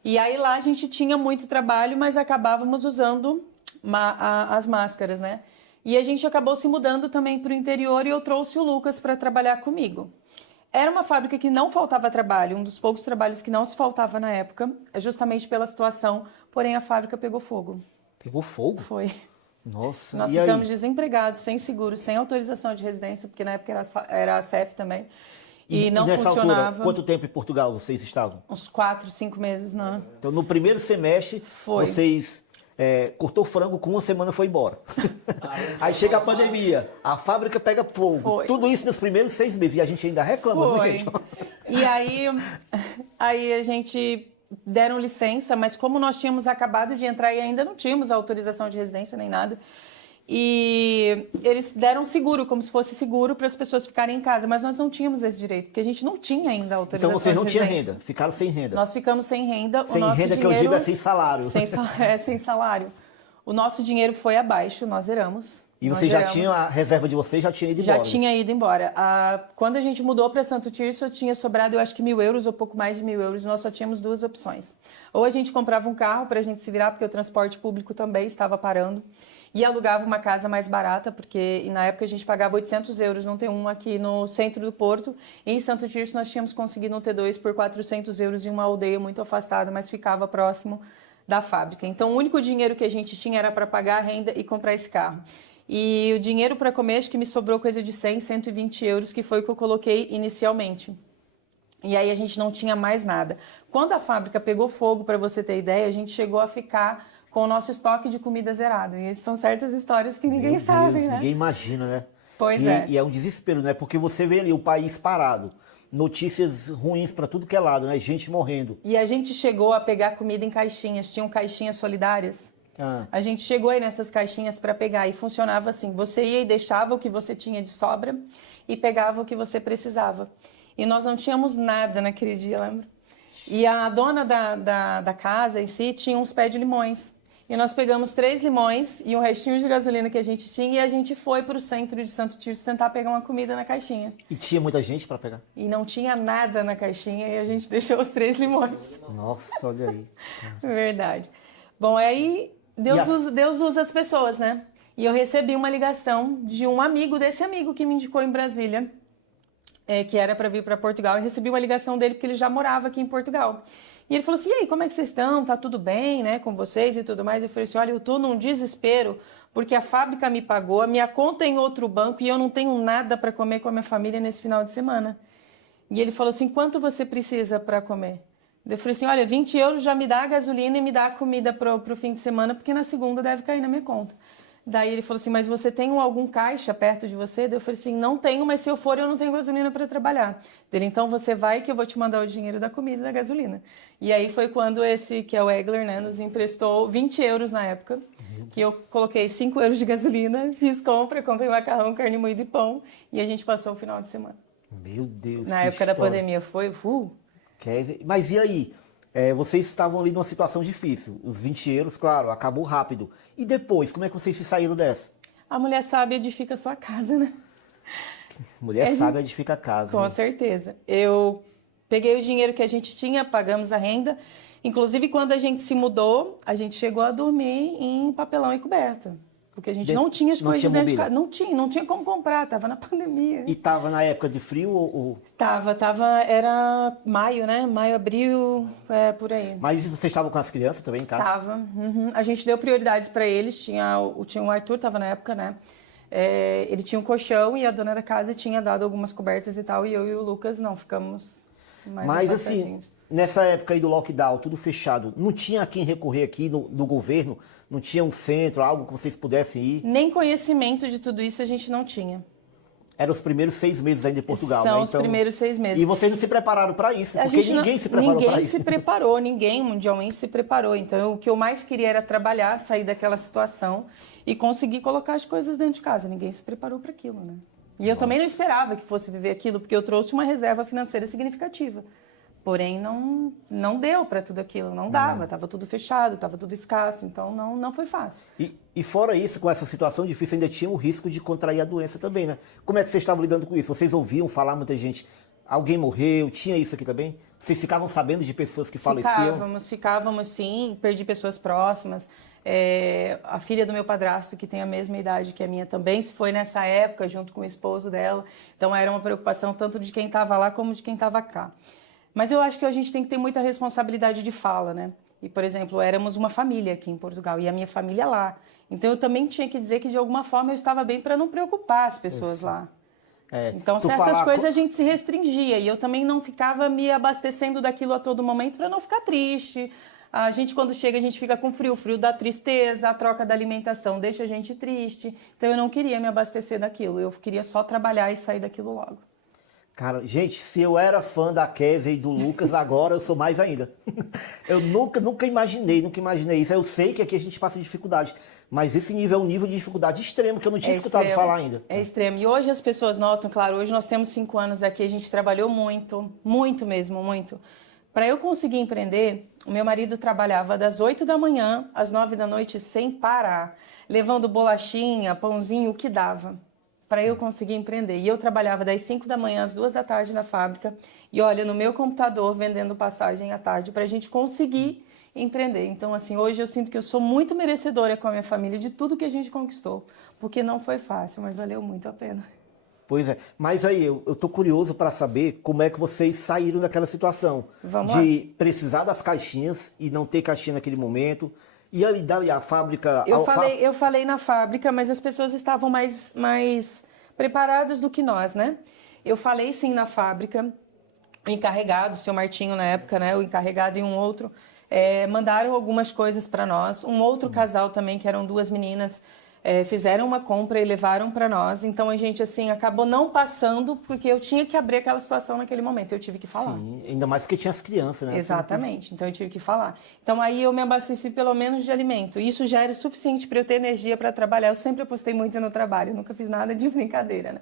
E aí lá a gente tinha muito trabalho, mas acabávamos usando as máscaras, né? E a gente acabou se mudando também para o interior e eu trouxe o Lucas para trabalhar comigo. Era uma fábrica que não faltava trabalho, um dos poucos trabalhos que não se faltava na época, justamente pela situação, porém a fábrica pegou fogo. Pegou fogo? Foi. Nossa, Nós e ficamos aí? desempregados, sem seguro, sem autorização de residência, porque na época era a CEF também, e não nessa funcionava. altura, quanto tempo em Portugal vocês estavam? Uns 4, 5 meses, não. Então, no primeiro semestre, Foi. vocês cortou frango, com uma semana foi embora. Aí chega a pandemia, a fábrica pega fogo. Foi. Tudo isso nos primeiros 6 meses. E a gente ainda reclama, viu, Foi. gente? E aí a gente deram licença, mas como nós tínhamos acabado de entrar e ainda não tínhamos autorização de residência nem nada, e eles deram seguro, como se fosse seguro para as pessoas ficarem em casa, mas nós não tínhamos esse direito, porque a gente não tinha ainda autorização Então vocês não de tinham residência. renda, ficaram sem renda. Nós ficamos sem renda. Sem o nosso renda que eu dinheiro, digo é sem salário. sem salário. O nosso dinheiro foi abaixo, nós zeramos. E Nós você já zeramos. tinha, a reserva de vocês já tinha ido embora. Já tinha ido embora. Quando a gente mudou para Santo Tirso, tinha sobrado, eu acho que 1.000 euros ou pouco mais de 1.000 euros. Nós só tínhamos 2 opções. Ou a gente comprava um carro para a gente se virar, porque o transporte público também estava parando. E alugava uma casa mais barata, porque na época a gente pagava 800 euros num T1 aqui no centro do Porto. E em Santo Tirso nós tínhamos conseguido um T2 por 400 euros em uma aldeia muito afastada, mas ficava próximo da fábrica. Então o único dinheiro que a gente tinha era para pagar a renda e comprar esse carro. E o dinheiro para comer, acho que me sobrou coisa de 100, 120 euros, que foi o que eu coloquei inicialmente. E aí a gente não tinha mais nada. Quando a fábrica pegou fogo, para você ter ideia, a gente chegou a ficar com o nosso estoque de comida zerado. E são certas histórias que ninguém Meu sabe, Deus, né? Ninguém imagina, né? Pois é. E é um desespero, né? Porque você vê ali o país parado, notícias ruins para tudo que é lado, né? Gente morrendo. E a gente chegou a pegar comida em caixinhas, tinham caixinhas solidárias. A gente chegou aí nessas caixinhas para pegar e funcionava assim, você ia e deixava o que você tinha de sobra e pegava o que você precisava. E nós não tínhamos nada naquele dia, lembra? E a dona da casa em si tinha uns pés de limões. E nós pegamos 3 limões e um restinho de gasolina que a gente tinha e a gente foi para o centro de Santo Tirso tentar pegar uma comida na caixinha. E tinha muita gente para pegar? E não tinha nada na caixinha e a gente deixou os 3 limões. Nossa, olha aí. Verdade. Bom, aí Deus usa as pessoas, né? E eu recebi uma ligação de um amigo desse amigo que me indicou em Brasília, que era para vir para Portugal. Eu recebi uma ligação dele porque ele já morava aqui em Portugal. E ele falou assim, e aí, como é que vocês estão? Tá tudo bem, né, com vocês e tudo mais? Eu falei assim, olha, eu tô num desespero porque a fábrica me pagou, a minha conta é em outro banco e eu não tenho nada para comer com a minha família nesse final de semana. E ele falou assim, quanto você precisa para comer? Eu falei assim, olha, 20 euros já me dá a gasolina e me dá a comida pro fim de semana, porque na segunda deve cair na minha conta. Daí ele falou assim, mas você tem algum caixa perto de você? Eu falei assim, não tenho, mas se eu for eu não tenho gasolina para trabalhar. Ele, então você vai que eu vou te mandar o dinheiro da comida e da gasolina. E aí foi quando esse, que é o Egler, né, nos emprestou 20 euros na época, que eu coloquei 5 euros de gasolina, fiz compra, comprei macarrão, carne moída e pão, e a gente passou o final de semana. Meu Deus, Na que época da história. pandemia foi... Mas e aí? Vocês estavam ali numa situação difícil. Os 20 euros, claro, acabou rápido. E depois, como é que vocês se saíram dessa? A mulher sábia edifica a sua casa, né? Mulher sábia edifica a casa. Com né? certeza. Eu peguei o dinheiro que a gente tinha, pagamos a renda. Inclusive, quando a gente se mudou, a gente chegou a dormir em papelão e coberta. Porque a gente não tinha as não coisas tinha dentro de mobília? casa. Não tinha como comprar, tava na pandemia. E tava na época de frio ou... Era maio, né? Maio, abril, por aí. Mas vocês estavam com as crianças também em casa? Tava. Uhum. A gente deu prioridade para eles. Tinha o Arthur, tava na época, né? Ele tinha um colchão e a dona da casa tinha dado algumas cobertas e tal. E eu e o Lucas não, ficamos mais Mas assim, afastadinhos. nessa época aí do lockdown, tudo fechado, não tinha a quem recorrer aqui do governo? Não tinha um centro, algo que vocês pudessem ir? Nem conhecimento de tudo isso a gente não tinha. Eram os primeiros 6 meses ainda em Portugal, São né? os primeiros 6 meses. E vocês não se prepararam para isso, porque ninguém se preparou para Ninguém isso. se preparou, ninguém mundialmente se preparou. Então, o que eu mais queria era trabalhar, sair daquela situação e conseguir colocar as coisas dentro de casa. Ninguém se preparou para aquilo, né? E eu também não esperava que fosse viver aquilo, porque eu trouxe uma reserva financeira significativa. Porém, não deu para tudo aquilo, não dava. Estava tudo fechado, estava tudo escasso, então não foi fácil. E fora isso, com essa situação difícil, ainda tinha o risco de contrair a doença também, né? Como é que vocês estavam lidando com isso? Vocês ouviam falar muita gente, alguém morreu, tinha isso aqui também? Vocês ficavam sabendo de pessoas que faleciam? Ficávamos sim, perdi pessoas próximas. A filha do meu padrasto, que tem a mesma idade que a minha, também se foi nessa época, junto com o esposo dela. Então era uma preocupação tanto de quem estava lá como de quem estava cá. Mas eu acho que a gente tem que ter muita responsabilidade de fala, né? E, por exemplo, éramos uma família aqui em Portugal e a minha família lá. Então eu também tinha que dizer que de alguma forma eu estava bem para não preocupar as pessoas lá. Então certas coisas a gente se restringia e eu também não ficava me abastecendo daquilo a todo momento para não ficar triste. A gente quando chega a gente fica com frio, o frio dá tristeza, a troca da alimentação deixa a gente triste. Então eu não queria me abastecer daquilo, eu queria só trabalhar e sair daquilo logo. Cara, gente, se eu era fã da Kézia e do Lucas, agora eu sou mais ainda. Eu nunca imaginei isso. Eu sei que aqui a gente passa dificuldade, mas esse nível é um nível de dificuldade extremo que eu não tinha escutado extremo, falar ainda. É extremo. E hoje as pessoas notam, claro, hoje nós temos 5 anos aqui, a gente trabalhou muito, muito mesmo, muito. Para eu conseguir empreender, o meu marido trabalhava das 8 da manhã às 9 da noite sem parar, levando bolachinha, pãozinho, o que dava, para eu conseguir empreender. E eu trabalhava das 5 da manhã às 2 da tarde na fábrica e olha, no meu computador vendendo passagem à tarde para a gente conseguir empreender. Então, assim, hoje eu sinto que eu sou muito merecedora com a minha família de tudo que a gente conquistou, porque não foi fácil, mas valeu muito a pena. Pois é, mas aí eu tô curioso para saber como é que vocês saíram daquela situação Vamos de precisar das caixinhas e não ter caixinha naquele momento. E ali dali a fábrica... Eu falei na fábrica, mas as pessoas estavam mais preparadas do que nós, né? Eu falei sim na fábrica, o encarregado, o seu Martinho na época, né? O encarregado e um outro, mandaram algumas coisas para nós. Um outro casal também, que eram 2 meninas, fizeram uma compra e levaram para nós. Então a gente assim acabou não passando porque eu tinha que abrir aquela situação naquele momento. Eu tive que falar. Sim, ainda mais porque tinha as crianças, né? Exatamente. Então eu tive que falar. Então aí eu me abasteci pelo menos de alimento. Isso já era o suficiente para eu ter energia para trabalhar. Eu sempre apostei muito no trabalho. Eu nunca fiz nada de brincadeira, né?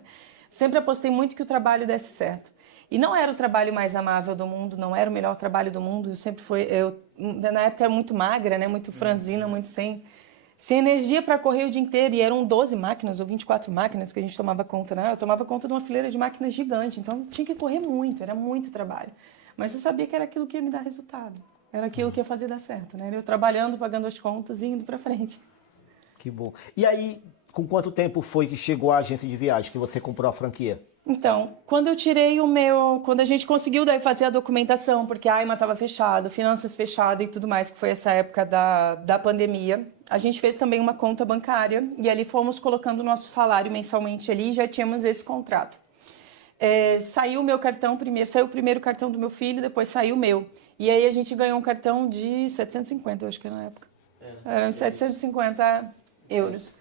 Sempre apostei muito que o trabalho desse certo. E não era o trabalho mais amável do mundo, não era o melhor trabalho do mundo. Eu sempre fui, na época era muito magra, né? Muito franzina, muito sem energia para correr o dia inteiro, e eram 12 máquinas ou 24 máquinas que a gente tomava conta, né? Eu tomava conta de uma fileira de máquinas gigante, então tinha que correr muito, era muito trabalho. Mas eu sabia que era aquilo que ia me dar resultado, era aquilo que ia fazer dar certo, né? Eu trabalhando, pagando as contas e indo para frente. Que bom. E aí, com quanto tempo foi que chegou a agência de viagem, que você comprou a franquia? Então, quando eu tirei quando a gente conseguiu daí fazer a documentação, porque a AIMA estava fechado, finanças fechadas e tudo mais, que foi essa época da pandemia, a gente fez também uma conta bancária e ali fomos colocando o nosso salário mensalmente ali e já tínhamos esse contrato. Saiu o meu cartão primeiro, saiu o primeiro cartão do meu filho, depois saiu o meu. E aí a gente ganhou um cartão de 750, eu acho que era na época. Eram 750 euros.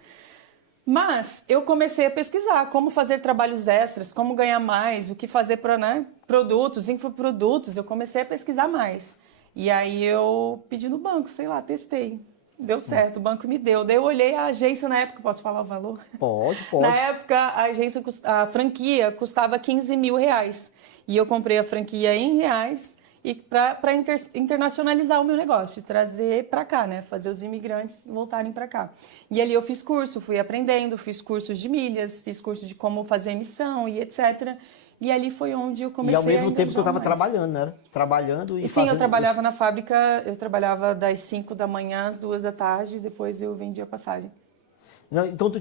Mas eu comecei a pesquisar como fazer trabalhos extras, como ganhar mais, o que fazer para, né, produtos, infoprodutos. Eu comecei a pesquisar mais. E aí eu pedi no banco, sei lá, testei. Deu certo, o banco me deu. Daí eu olhei a agência na época, posso falar o valor? Pode. Na época, a franquia custava 15 mil reais. E eu comprei a franquia em reais e para internacionalizar o meu negócio, trazer para cá, né? Fazer os imigrantes voltarem para cá. E ali eu fiz curso, fui aprendendo, fiz cursos de milhas, fiz curso de como fazer emissão e etc. E ali foi onde eu comecei a E ao mesmo tempo tu estava mais. trabalhando, né? Trabalhando e sim, fazendo... eu trabalhava na fábrica, eu trabalhava das 5 da manhã às 2 da tarde, depois eu vendia passagem. Não, então tu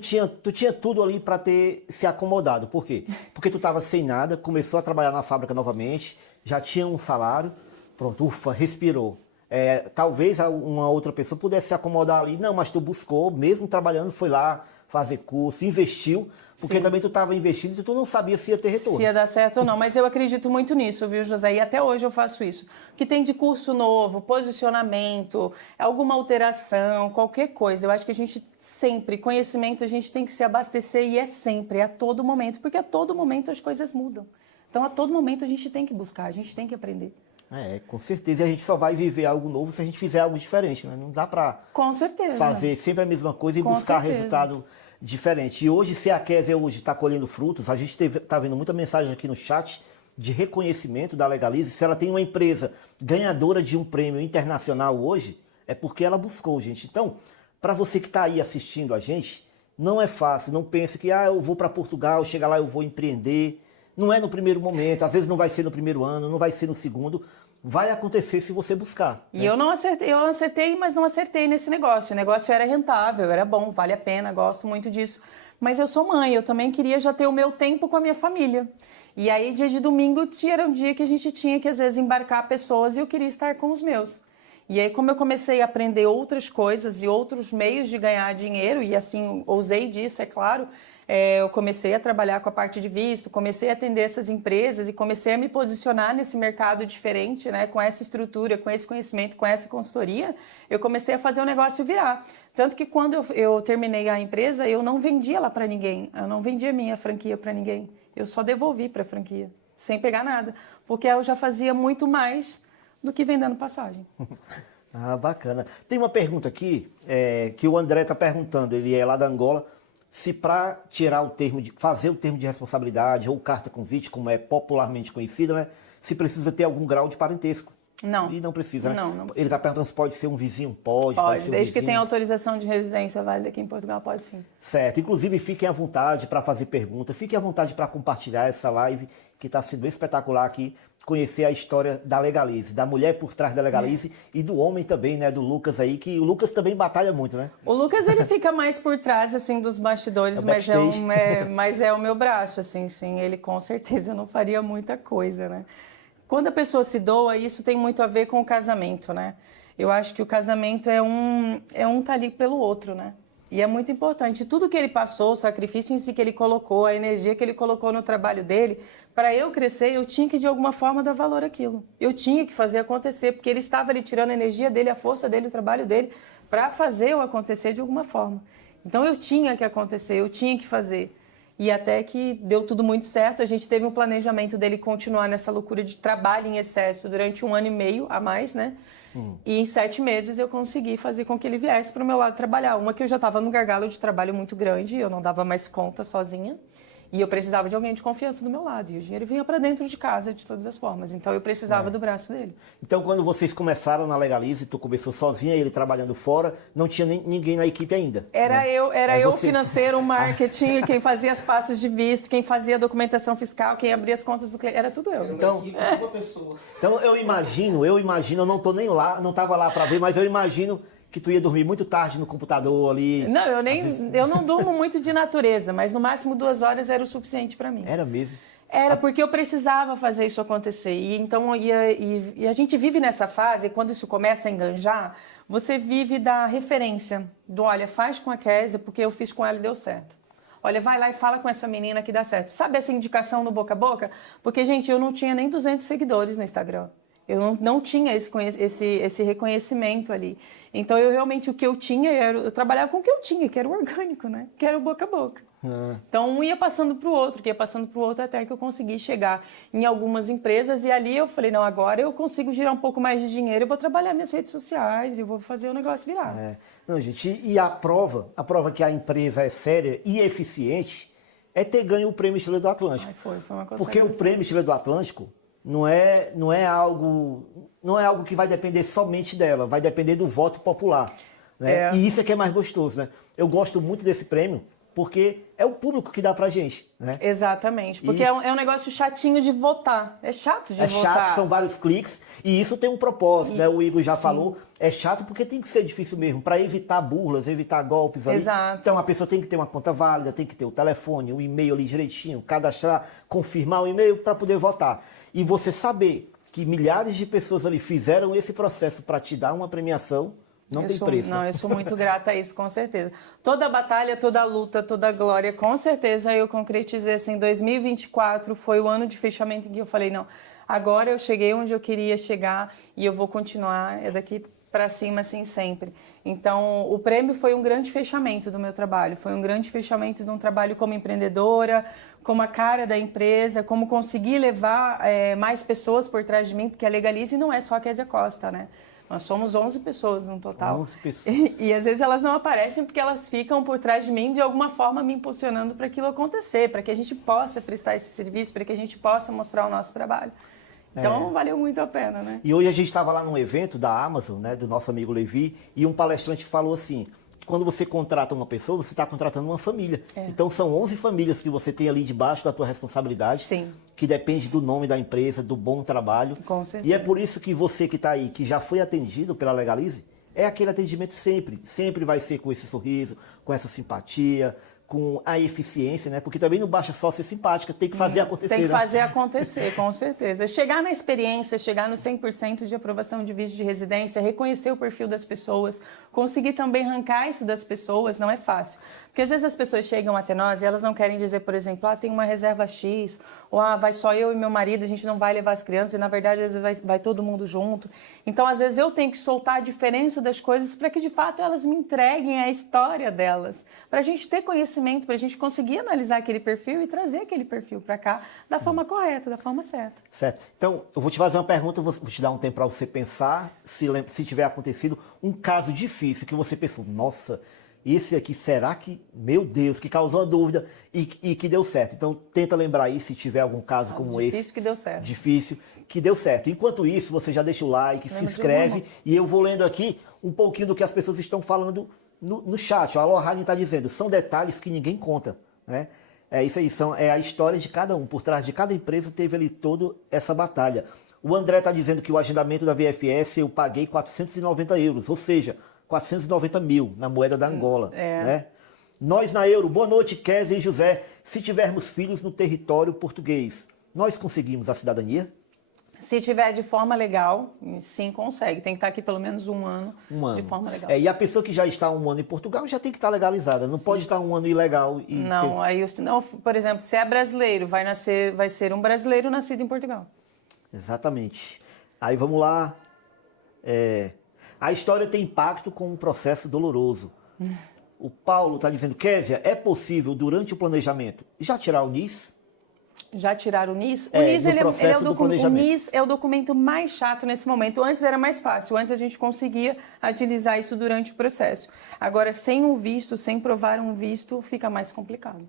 tinha tudo ali para ter se acomodado. Por quê? Porque tu estava sem nada, começou a trabalhar na fábrica novamente, já tinha um salário, pronto, ufa, respirou. Talvez uma outra pessoa pudesse se acomodar ali, não, mas tu buscou, mesmo trabalhando, foi lá fazer curso, investiu, porque também tu estava investindo e tu não sabia se ia ter retorno. Se ia dar certo ou não, mas eu acredito muito nisso, viu, José? E até hoje eu faço isso. O que tem de curso novo, posicionamento, alguma alteração, qualquer coisa. Eu acho que a gente sempre, conhecimento, a gente tem que se abastecer e é sempre, a todo momento, porque a todo momento as coisas mudam. Então, a todo momento a gente tem que buscar, a gente tem que aprender. Com certeza. E a gente só vai viver algo novo se a gente fizer algo diferente, né? Não dá para fazer sempre a mesma coisa e buscar resultado diferente. E hoje, se a Kézia hoje está colhendo frutos, a gente está vendo muita mensagem aqui no chat de reconhecimento da Legalize. Se ela tem uma empresa ganhadora de um prêmio internacional hoje, é porque ela buscou, gente. Então, para você que está aí assistindo a gente, não é fácil. Não pense que eu vou para Portugal, chegar lá eu vou empreender. Não é no primeiro momento, às vezes não vai ser no primeiro ano, não vai ser no segundo. vai acontecer se você buscar. E eu acertei, mas não acertei nesse negócio. O negócio era rentável, era bom, vale a pena, gosto muito disso. Mas eu sou mãe, eu também queria já ter o meu tempo com a minha família. E aí, dia de domingo, era um dia que a gente tinha que, às vezes, embarcar pessoas e eu queria estar com os meus. E aí, como eu comecei a aprender outras coisas e outros meios de ganhar dinheiro, e assim, ousei disso, é claro, eu comecei a trabalhar com a parte de visto, comecei a atender essas empresas e comecei a me posicionar nesse mercado diferente, né, com essa estrutura, com esse conhecimento, com essa consultoria, eu comecei a fazer o negócio virar. Tanto que quando eu terminei a empresa, eu não vendia lá para ninguém, eu não vendia minha franquia para ninguém, eu só devolvi para a franquia, sem pegar nada, porque eu já fazia muito mais do que vendendo passagem. Ah, bacana. Tem uma pergunta aqui que o André está perguntando, ele é lá da Angola, se para tirar o termo fazer o termo de responsabilidade ou carta convite, como é popularmente conhecida, né, se precisa ter algum grau de parentesco. Não. E não precisa, né? Não precisa. Ele está perguntando se pode ser um vizinho. Pode ser um desde que vizinho. tenha autorização de residência válida aqui em Portugal, pode sim. Certo. Inclusive, fiquem à vontade para fazer pergunta, fiquem à vontade para compartilhar essa live que está sendo espetacular aqui, conhecer a história da Legalize, da mulher por trás da Legalize e do homem também, né, do Lucas aí, que o Lucas também batalha muito, né? O Lucas, ele fica mais por trás, assim, dos bastidores, mas é o meu braço, assim, sim. Ele, com certeza, não faria muita coisa, né? Quando a pessoa se doa, isso tem muito a ver com o casamento, né? Eu acho que o casamento é um tá ali pelo outro, né? E é muito importante. Tudo que ele passou, o sacrifício em si que ele colocou, a energia que ele colocou no trabalho dele, para eu crescer, eu tinha que, de alguma forma, dar valor àquilo. Eu tinha que fazer acontecer, porque ele estava ali tirando a energia dele, a força dele, o trabalho dele, para fazer o acontecer de alguma forma. Então, eu tinha que acontecer, eu tinha que fazer. E até que deu tudo muito certo, a gente teve um planejamento dele continuar nessa loucura de trabalho em excesso durante 1 ano e meio a mais, né? E em 7 meses eu consegui fazer com que ele viesse para o meu lado trabalhar. Uma que eu já estava num gargalo de trabalho muito grande, eu não dava mais conta sozinha. E eu precisava de alguém de confiança do meu lado. E o dinheiro vinha para dentro de casa de todas as formas. Então eu precisava do braço dele. Então, quando vocês começaram na Legalize, tu começou sozinha, ele trabalhando fora, não tinha ninguém na equipe ainda. Era né? eu você... financeiro, marketing, quem fazia as pastas de visto, quem fazia a documentação fiscal, quem abria as contas do cliente, era tudo eu. Então, uma equipe de uma pessoa. Então eu imagino, eu não tô nem lá, não estava lá para ver, mas eu imagino que tu ia dormir muito tarde no computador ali. Não, eu não durmo muito de natureza, mas no máximo 2 horas era o suficiente para mim. Era mesmo? Era porque eu precisava fazer isso acontecer. E então a gente vive nessa fase, quando isso começa a enganjar, você vive da referência, do olha, faz com a Kézia, porque eu fiz com ela e deu certo. Olha, vai lá e fala com essa menina que dá certo. Sabe essa indicação no boca a boca? Porque, gente, eu não tinha nem 200 seguidores no Instagram. Eu não tinha esse reconhecimento ali. Então, realmente, o que eu tinha, eu trabalhava com o que eu tinha, que era o orgânico, né? Que era o boca a boca. Então, um ia passando para o outro, que ia passando para o outro, até que eu consegui chegar em algumas empresas. E ali eu falei, não, agora eu consigo girar um pouco mais de dinheiro, eu vou trabalhar minhas redes sociais, eu vou fazer o negócio virar. Não, gente, e a prova que a empresa é séria e eficiente, é ter ganho o Prêmio Estrela do Atlântico. Foi uma coisa. Porque o Prêmio Estrela do Atlântico não é algo que vai depender somente dela, vai depender do voto popular. Né? E isso é que é mais gostoso, né? Eu gosto muito desse prêmio porque é o público que dá pra gente, né? Exatamente, porque é um negócio chatinho de votar, é chato de votar. É chato, são vários cliques e isso tem um propósito, né? O Igor já falou, é chato porque tem que ser difícil mesmo, para evitar burlas, evitar golpes ali. Exato. Então a pessoa tem que ter uma conta válida, tem que ter o telefone, o e-mail ali direitinho, cadastrar, confirmar o e-mail para poder votar. E você saber que milhares de pessoas ali fizeram esse processo para te dar uma premiação, não tem preço. Não, eu sou muito grata a isso, com certeza. Toda batalha, toda luta, toda glória, com certeza eu concretizei assim, 2024 foi o ano de fechamento em que eu falei, não, agora eu cheguei onde eu queria chegar e eu vou continuar daqui para cima assim sempre. Então, o prêmio foi um grande fechamento do meu trabalho, foi um grande fechamento de um trabalho como empreendedora, como a cara da empresa, como conseguir levar mais pessoas por trás de mim, porque a Legalize não é só a Kézia Costa, né? Nós somos 11 pessoas no total. 11 pessoas. E às vezes elas não aparecem porque elas ficam por trás de mim, de alguma forma me impulsionando para aquilo acontecer, para que a gente possa prestar esse serviço, para que a gente possa mostrar o nosso trabalho. Então, valeu muito a pena, né? E hoje a gente estava lá num evento da Amazon, né, do nosso amigo Levi, e um palestrante falou assim, quando você contrata uma pessoa, você está contratando uma família. Então são 11 famílias que você tem ali debaixo da tua responsabilidade, Sim. que depende do nome da empresa, do bom trabalho. Com certeza. E é por isso que você que está aí, que já foi atendido pela Legalize, é aquele atendimento sempre. Sempre vai ser com esse sorriso, com essa simpatia, com a eficiência, né? Porque também não basta só ser simpática, tem que fazer acontecer. Tem que né? fazer acontecer, com certeza. Chegar na experiência, chegar no 100% de aprovação de visto de residência, reconhecer o perfil das pessoas, conseguir também arrancar isso das pessoas, não é fácil. Porque às vezes as pessoas chegam até nós e elas não querem dizer, por exemplo, tem uma reserva X, ou vai só eu e meu marido, a gente não vai levar as crianças, e na verdade às vezes vai todo mundo junto. Então às vezes eu tenho que soltar a diferença das coisas para que de fato elas me entreguem a história delas, para a gente ter conhecimento, para a gente conseguir analisar aquele perfil e trazer aquele perfil para cá da forma correta, da forma certa. Certo. Então, eu vou te fazer uma pergunta, vou te dar um tempo para você pensar, se tiver acontecido um caso difícil que você pensou, nossa, esse aqui, será que, meu Deus, que causou a dúvida e que deu certo. Então, tenta lembrar aí se tiver algum caso como esse. Difícil que deu certo. Difícil que deu certo. Enquanto isso, você já deixa o like, se inscreve e eu vou lendo aqui um pouquinho do que as pessoas estão falando no chat. A Lohane está dizendo, são detalhes que ninguém conta, né? É isso aí, é a história de cada um. Por trás de cada empresa teve ali toda essa batalha. O André está dizendo que o agendamento da VFS eu paguei 490 euros, ou seja, 490 mil na moeda da Angola. Né? Nós na Euro, boa noite, Kézia e José. Se tivermos filhos no território português, nós conseguimos a cidadania? Se tiver de forma legal, sim, consegue. Tem que estar aqui pelo menos um ano de forma legal. E a pessoa que já está um ano em Portugal já tem que estar legalizada. Não pode estar um ano ilegal. Não, aí senão, por exemplo, se é brasileiro, vai ser um brasileiro nascido em Portugal. Exatamente. Aí vamos lá. A história tem impacto com um processo doloroso. O Paulo está dizendo, Kézia, é possível durante o planejamento já tirar o NIS? Já tiraram o NIS? O NIS, o NIS é o documento mais chato nesse momento. Antes era mais fácil, antes a gente conseguia agilizar isso durante o processo. Agora, sem um visto, sem provar um visto, fica mais complicado.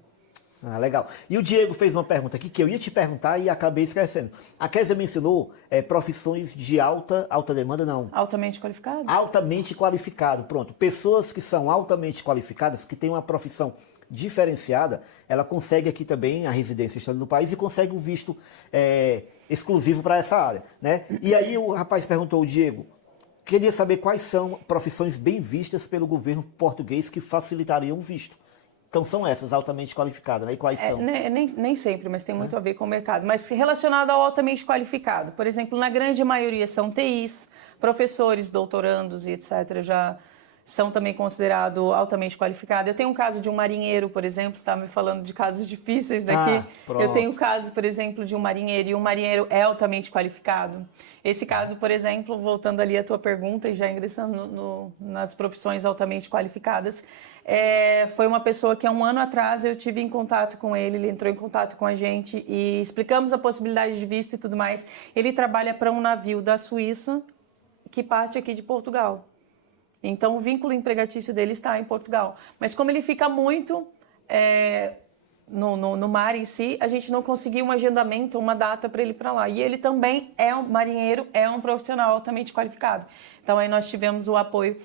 Ah, legal. E o Diego fez uma pergunta aqui que eu ia te perguntar e acabei esquecendo. A Kézia mencionou profissões de alta demanda, não. Altamente qualificado? Altamente qualificado, pronto. Pessoas que são altamente qualificadas, que têm uma profissão diferenciada, ela consegue aqui também a residência estando no país e consegue um visto exclusivo para essa área, né? E aí o rapaz perguntou, o Diego, queria saber quais são profissões bem vistas pelo governo português que facilitariam o visto. Então são essas, altamente qualificadas, né? E quais são? Nem sempre, mas tem muito a ver com o mercado. Mas relacionado ao altamente qualificado, por exemplo, na grande maioria são TIs, professores, doutorandos e etc. já são também considerados altamente qualificados. Eu tenho um caso de um marinheiro, por exemplo, você estava me falando de casos difíceis daqui. Eu tenho o caso, por exemplo, de um marinheiro, e um marinheiro é altamente qualificado. Esse caso, por exemplo, voltando ali à tua pergunta e já ingressando nas profissões altamente qualificadas, foi uma pessoa que há um ano atrás eu tive em contato com ele entrou em contato com a gente e explicamos a possibilidade de visto e tudo mais. Ele trabalha para um navio da Suíça que parte aqui de Portugal. Então, o vínculo empregatício dele está em Portugal. Mas como ele fica muito no mar em si, a gente não conseguiu um agendamento, uma data para ele ir para lá. E ele também é um marinheiro, é um profissional altamente qualificado. Então, aí nós tivemos o apoio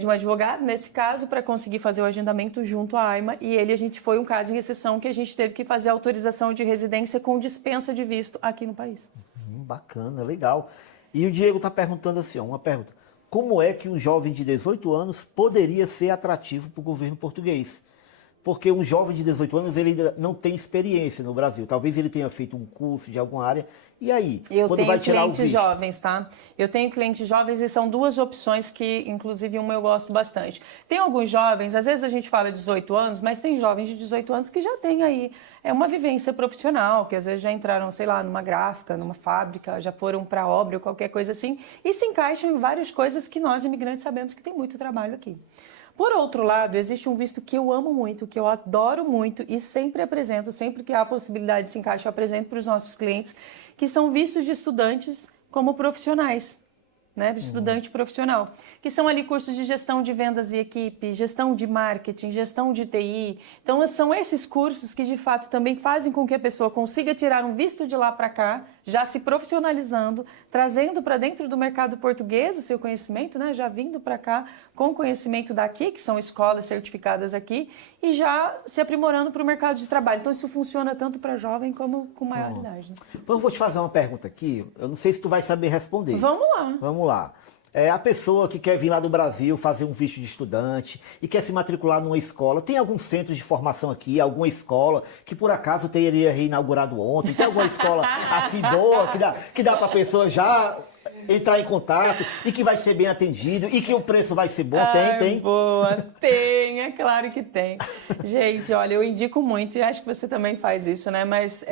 de um advogado, nesse caso, para conseguir fazer o agendamento junto à AIMA. E a gente foi um caso em exceção que a gente teve que fazer autorização de residência com dispensa de visto aqui no país. Bacana, legal. E o Diego está perguntando assim, uma pergunta. Como é que um jovem de 18 anos poderia ser atrativo para o governo português? Porque um jovem de 18 anos ele ainda não tem experiência no Brasil. Talvez ele tenha feito um curso de alguma área. E aí? Quando vai tirar o visto? Eu tenho clientes jovens, tá? Eu tenho clientes jovens e são duas opções que, inclusive, uma eu gosto bastante. Tem alguns jovens, às vezes a gente fala 18 anos, mas tem jovens de 18 anos que já têm aí uma vivência profissional, que às vezes já entraram, sei lá, numa gráfica, numa fábrica, já foram para obra ou qualquer coisa assim, e se encaixam em várias coisas que nós, imigrantes, sabemos que tem muito trabalho aqui. Por outro lado, existe um visto que eu amo muito, que eu adoro muito e sempre apresento, sempre que há a possibilidade de se encaixar, eu apresento para os nossos clientes, que são vistos de estudantes como profissionais, né? Estudante profissional, que são ali cursos de gestão de vendas e equipe, gestão de marketing, gestão de TI. Então, são esses cursos que, de fato, também fazem com que a pessoa consiga tirar um visto de lá para cá, já se profissionalizando, trazendo para dentro do mercado português o seu conhecimento, né? Já vindo para cá com conhecimento daqui, que são escolas certificadas aqui, e já se aprimorando para o mercado de trabalho. Então isso funciona tanto para jovem como com maior idade. Né? Então eu vou te fazer uma pergunta aqui, eu não sei se tu vai saber responder. Vamos lá. Vamos lá. A pessoa que quer vir lá do Brasil fazer um visto de estudante e quer se matricular numa escola, tem algum centro de formação aqui, alguma escola que por acaso teria reinaugurado ontem? Tem alguma escola assim boa que dá para a pessoa já entrar em contato e que vai ser bem atendido e que o preço vai ser bom? Tem? Boa, tem, é claro que tem. Gente, olha, eu indico muito e acho que você também faz isso, né? Mas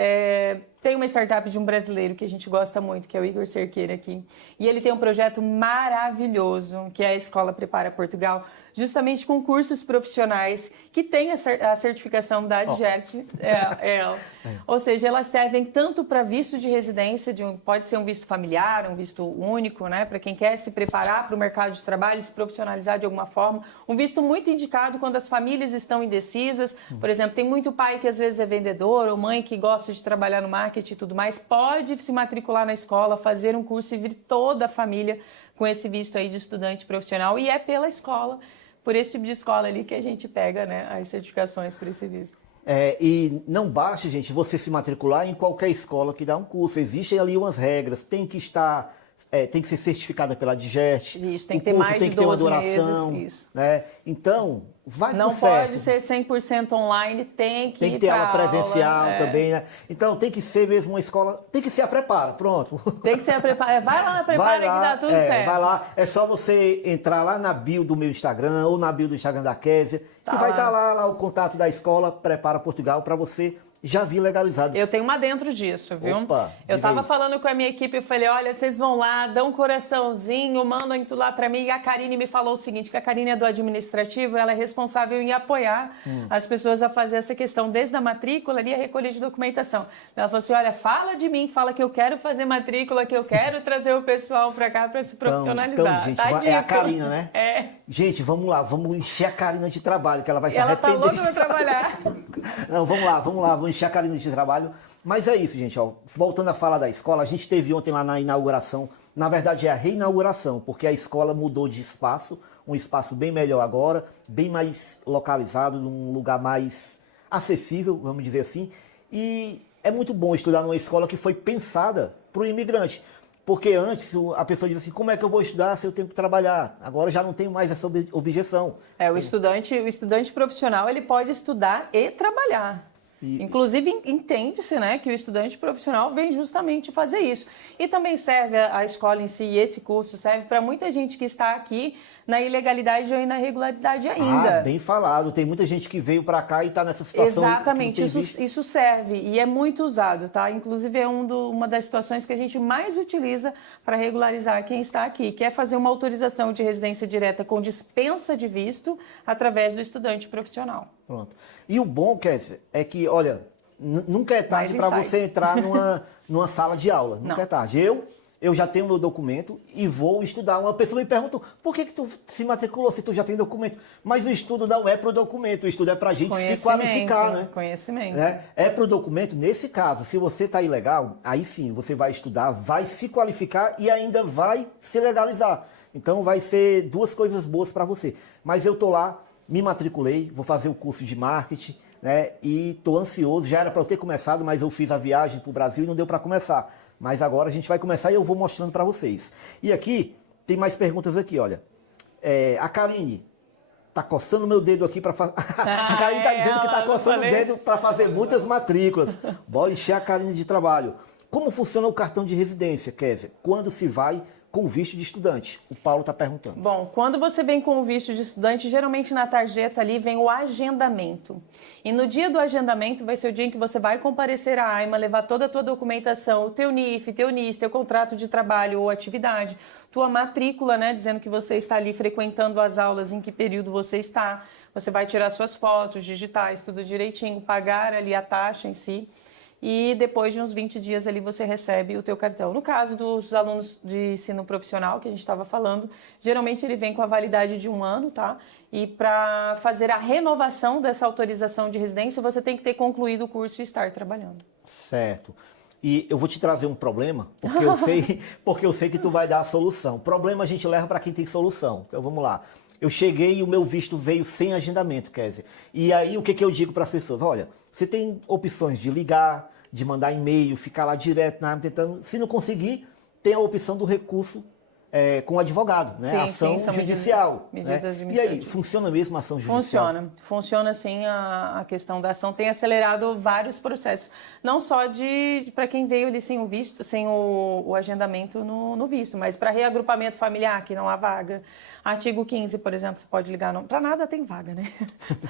tem uma startup de um brasileiro que a gente gosta muito, que é o Igor Cerqueira aqui. E ele tem um projeto maravilhoso, que é a Escola Prepara Portugal, justamente com cursos profissionais que têm a certificação da ADGERT. Ou seja, elas servem tanto para visto de residência, pode ser um visto familiar, um visto único, né, para quem quer se preparar para o mercado de trabalho, se profissionalizar de alguma forma. Um visto muito indicado quando as famílias estão indecisas. Por exemplo, tem muito pai que às vezes é vendedor ou mãe que gosta de trabalhar no marketing e tudo mais. Pode se matricular na escola, fazer um curso e vir toda a família com esse visto aí de estudante profissional. E é pela escola, por esse tipo de escola ali que a gente pega, né, as certificações para esse visto. E não basta, gente, você se matricular em qualquer escola que dá um curso. Existem ali umas regras, tem que ser certificada pela ADGERT. Isso, tem que ter mais de 12 duração, meses. Isso. Né? Então, vai não pro certo. Pode ser 100% online, tem que ter aula presencial aula, também, né? Então, tem que ser mesmo uma escola, tem que ser a Prepara, pronto. Tem que ser a Prepara. Vai lá na Prepara que dá tudo certo. Vai lá, é só você entrar lá na bio do meu Instagram ou na bio do Instagram da Kézia, e vai estar lá o contato da escola Prepara Portugal para você já vir legalizado. Eu tenho uma dentro disso, viu? Opa, eu tava falando com a minha equipe, eu falei, olha, vocês vão lá, dão um coraçãozinho, mandam tudo lá pra mim. E a Karine me falou o seguinte, que a Karine é do administrativo, ela é responsável em apoiar as pessoas a fazer essa questão, desde a matrícula ali, a recolha de documentação. Ela falou assim, olha, fala de mim, fala que eu quero fazer matrícula, que eu quero trazer o pessoal pra cá pra se profissionalizar. Então, gente, tá é a Karina, né? É. Gente, vamos lá, vamos encher a Karina de trabalho, que ela vai se arrepender. Ela tá louca pra trabalhar. Não, vamos lá, vamos encher a Karina de trabalho. Mas é isso, gente, ó. Voltando a falar da escola, a gente teve ontem lá na inauguração, na verdade é a reinauguração, porque a escola mudou de espaço, um espaço bem melhor agora, bem mais localizado, num lugar mais acessível, vamos dizer assim. E é muito bom estudar numa escola que foi pensada para o imigrante. Porque antes a pessoa diz assim, como é que eu vou estudar se eu tenho que trabalhar? Agora já não tenho mais essa objeção. O estudante profissional, ele pode estudar e trabalhar. Inclusive, entende-se, né, que o estudante profissional vem justamente fazer isso. E também serve a escola em si, e esse curso serve para muita gente que está aqui na ilegalidade ou na irregularidade ainda. Bem falado. Tem muita gente que veio para cá e está nessa situação. Exatamente. Isso serve e é muito usado, tá? Inclusive, é uma das situações que a gente mais utiliza para regularizar quem está aqui, que é fazer uma autorização de residência direta com dispensa de visto através do estudante profissional. Pronto. E o bom, Kézia, é que, olha, nunca é tarde para você entrar numa sala de aula. Nunca é tarde. Eu já tenho meu documento e vou estudar. Uma pessoa me perguntou, por que tu se matriculou se tu já tem documento? Mas o estudo não é para o documento, o estudo é para a gente se qualificar, né? Conhecimento. É para o documento, nesse caso, se você está ilegal, aí sim, você vai estudar, vai se qualificar e ainda vai se legalizar. Então vai ser duas coisas boas para você. Mas eu tô lá, me matriculei, vou fazer o curso de marketing, né? E estou ansioso, já era para eu ter começado, mas eu fiz a viagem para o Brasil e não deu para começar. Mas agora a gente vai começar e eu vou mostrando para vocês. E aqui, tem mais perguntas aqui, olha. A Karine tá coçando meu dedo aqui para fazer... A Karine tá dizendo que tá coçando o dedo para fazer muitas matrículas. Bora encher a Karine de trabalho. Como funciona o cartão de residência, Kézia? Quando se vai com visto de estudante? O Paulo está perguntando. Bom, quando você vem com o visto de estudante, geralmente na tarjeta ali vem o agendamento. E no dia do agendamento vai ser o dia em que você vai comparecer à AIMA, levar toda a tua documentação, o teu NIF, teu NIS, teu contrato de trabalho ou atividade, tua matrícula, né, dizendo que você está ali frequentando as aulas, em que período você está. Você vai tirar suas fotos digitais, tudo direitinho, pagar ali a taxa em si. E depois de uns 20 dias ali você recebe o teu cartão. No caso dos alunos de ensino profissional que a gente estava falando, geralmente ele vem com a validade de 1 ano, tá? E para fazer a renovação dessa autorização de residência, você tem que ter concluído o curso e estar trabalhando. Certo. E eu vou te trazer um problema, porque eu sei que tu vai dar a solução. Problema a gente leva para quem tem solução. Então vamos lá. Eu cheguei e o meu visto veio sem agendamento, Kézia. E aí o que eu digo para as pessoas? Olha, você tem opções de ligar, de mandar e-mail, ficar lá direto na área tentando. Se não conseguir, tem a opção do recurso com o advogado, né? Sim, ação judicial. medidas né? E aí, funciona mesmo a ação judicial? Funciona sim a questão da ação. Tem acelerado vários processos. Não só para quem veio ali sem o visto, sem o agendamento no visto, mas para reagrupamento familiar, que não há vaga. Artigo 15, por exemplo, você pode ligar... Para nada tem vaga, né?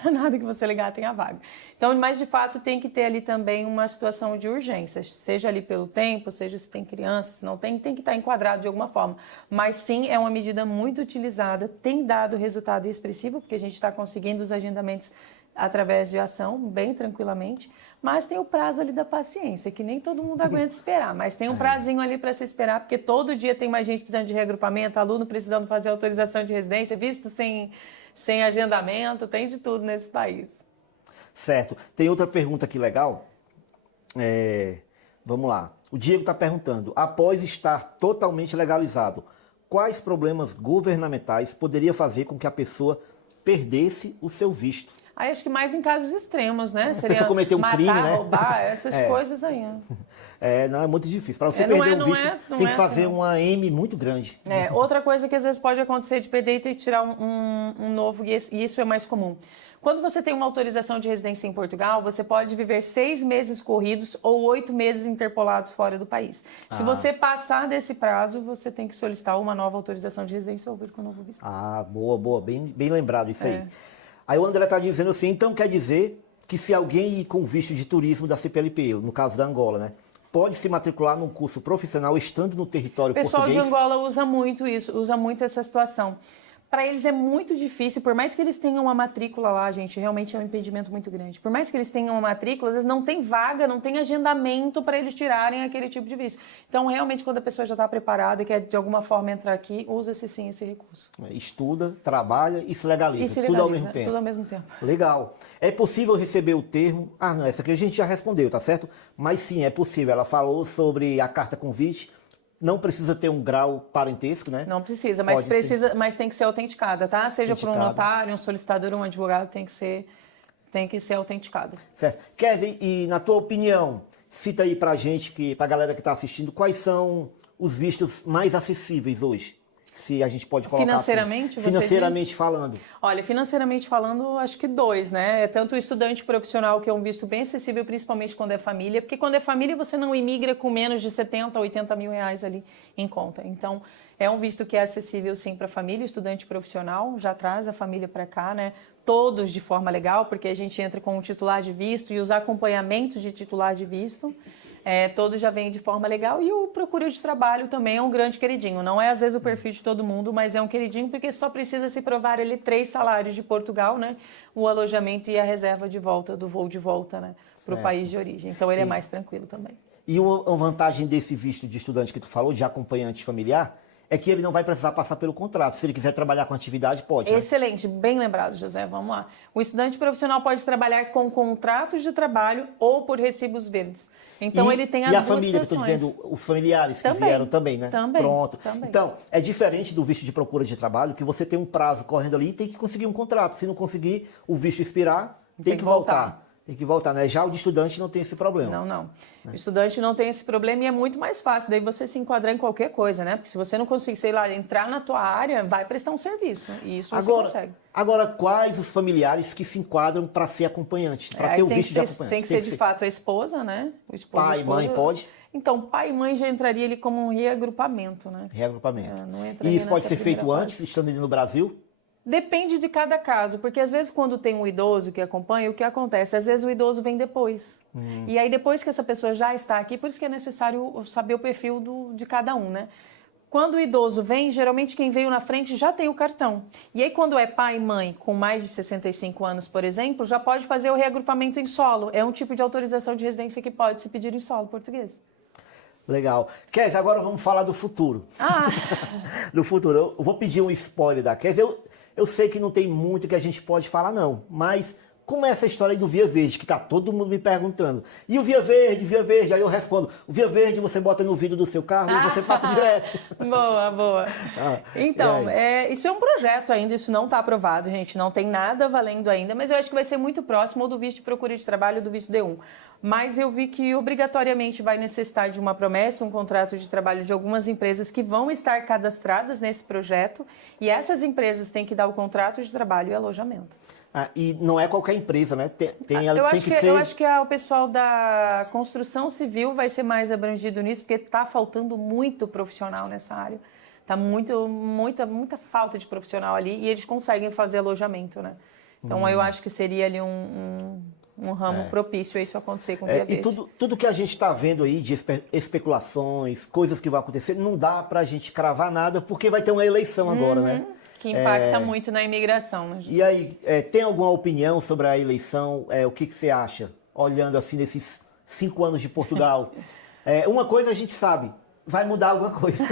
Para nada que você ligar tem a vaga. Então, mas de fato tem que ter ali também uma situação de urgência, seja ali pelo tempo, seja se tem criança, se não tem que estar enquadrado de alguma forma. Mas sim, é uma medida muito utilizada, tem dado resultado expressivo, porque a gente está conseguindo os agendamentos através de ação, bem tranquilamente, mas tem o prazo ali da paciência, que nem todo mundo aguenta esperar, mas tem um prazinho ali para se esperar, porque todo dia tem mais gente precisando de reagrupamento, aluno precisando fazer autorização de residência, visto sem agendamento, tem de tudo nesse país. Certo. Tem outra pergunta aqui legal. Vamos lá. O Diego está perguntando, após estar totalmente legalizado, quais problemas governamentais poderia fazer com que a pessoa perdesse o seu visto? Aí acho que mais em casos extremos, né? Seria você cometer um crime, né? Roubar, essas coisas aí. Não, é muito difícil. Para você perder o visto, tem que fazer assim, uma M muito grande. Outra coisa que às vezes pode acontecer de perder e ter que tirar um novo, e isso é mais comum. Quando você tem uma autorização de residência em Portugal, você pode viver 6 meses corridos ou 8 meses interpolados fora do país. Se você passar desse prazo, você tem que solicitar uma nova autorização de residência ou vir com um novo visto. Boa. Bem lembrado isso aí. Aí o André está dizendo assim, então quer dizer que se alguém ir com visto de turismo da CPLP, no caso da Angola, né, pode se matricular num curso profissional estando no território português? O pessoal de Angola usa muito isso, usa muito essa situação. Para eles é muito difícil, por mais que eles tenham uma matrícula lá, gente, realmente é um impedimento muito grande. Por mais que eles tenham uma matrícula, às vezes não tem vaga, não tem agendamento para eles tirarem aquele tipo de visto. Então, realmente, quando a pessoa já está preparada e quer de alguma forma entrar aqui, usa-se sim esse recurso. Estuda, trabalha e se legaliza. Tudo ao mesmo tempo. Tudo ao mesmo tempo. Legal. É possível receber o termo... não, essa aqui a gente já respondeu, tá certo? Mas sim, é possível. Ela falou sobre a carta convite. Não precisa ter um grau parentesco, né? Não precisa, mas tem que ser autenticada, tá? Seja por um notário, um solicitador, um advogado, tem que ser autenticada. Certo. Kevin, e na tua opinião, cita aí pra gente, pra galera que tá assistindo, quais são os vistos mais acessíveis hoje? Se a gente pode colocar financeiramente, assim. Financeiramente falando. Olha, financeiramente falando, acho que 2, né? Tanto o estudante profissional, que é um visto bem acessível, principalmente quando é família, porque quando é família você não imigra com menos de 70, 80 mil reais ali em conta. Então, é um visto que é acessível sim para a família, estudante profissional, já traz a família para cá, né? Todos de forma legal, porque a gente entra com o titular de visto e os acompanhamentos de titular de visto. Todos já vêm de forma legal e o procura de trabalho também é um grande queridinho. Não é às vezes o perfil de todo mundo, mas é um queridinho porque só precisa se provar ele 3 salários de Portugal, né? O alojamento e a reserva de volta, do voo de volta, né? Para o país de origem. Então ele é mais tranquilo também. E uma vantagem desse visto de estudante que tu falou, de acompanhante familiar, é que ele não vai precisar passar pelo contrato. Se ele quiser trabalhar com atividade, pode. Excelente, né? Bem lembrado, José. Vamos lá. O estudante profissional pode trabalhar com contratos de trabalho ou por recibos verdes. Então, ele tem as duas família, situações. que eu estou dizendo, os familiares que vieram também, né? Também. Pronto. Também. Então, é diferente do visto de procura de trabalho, que você tem um prazo correndo ali e tem que conseguir um contrato. Se não conseguir o visto expirar, tem que voltar. Tem que voltar, né? Já o de estudante não tem esse problema. Não. O estudante não tem esse problema e é muito mais fácil. Daí você se enquadrar em qualquer coisa, né? Porque se você não conseguir, sei lá, entrar na tua área, vai prestar um serviço. E isso você consegue. Agora, quais os familiares que se enquadram para ser acompanhante? Para ter o visto de acompanhante? Tem que ser de fato a esposa, né? O esposo, pai, mãe, pode? Então, pai e mãe já entraria ali como um reagrupamento, né? Reagrupamento. Não e isso pode ser feito antes, estando ali no Brasil? Depende de cada caso, porque às vezes quando tem um idoso que acompanha, o que acontece? Às vezes o idoso vem depois. E aí depois que essa pessoa já está aqui, por isso que é necessário saber o perfil de cada um, né? Quando o idoso vem, geralmente quem veio na frente já tem o cartão. E aí quando é pai e mãe com mais de 65 anos, por exemplo, já pode fazer o reagrupamento em solo. É um tipo de autorização de residência que pode se pedir em solo português. Legal. Kézia, agora vamos falar do futuro. Do futuro. Eu vou pedir um spoiler da Kézia. Eu sei que não tem muito que a gente pode falar, não. Mas como é essa história aí do Via Verde, que tá todo mundo me perguntando. E o Via Verde, aí eu respondo, o Via Verde você bota no vidro do seu carro e você passa direto. Boa, boa. Então, isso é um projeto ainda, isso não está aprovado, gente, não tem nada valendo ainda, mas eu acho que vai ser muito próximo do visto de procura de trabalho ou do visto D1. Mas eu vi que obrigatoriamente vai necessitar de uma promessa, um contrato de trabalho de algumas empresas que vão estar cadastradas nesse projeto e essas empresas têm que dar o contrato de trabalho e alojamento. E não é qualquer empresa, né? Eu acho que o pessoal da construção civil vai ser mais abrangido nisso, porque está faltando muito profissional nessa área. Está muita falta de profissional ali e eles conseguem fazer alojamento, né? Então eu acho que seria ali um ramo propício a isso acontecer com o Via Verde. E tudo que a gente está vendo aí de especulações, coisas que vão acontecer, não dá para a gente cravar nada, porque vai ter uma eleição agora, né? Que impacta muito na imigração. Né? E aí, tem alguma opinião sobre a eleição? O que você acha, olhando assim nesses 5 anos de Portugal? Uma coisa a gente sabe, vai mudar alguma coisa.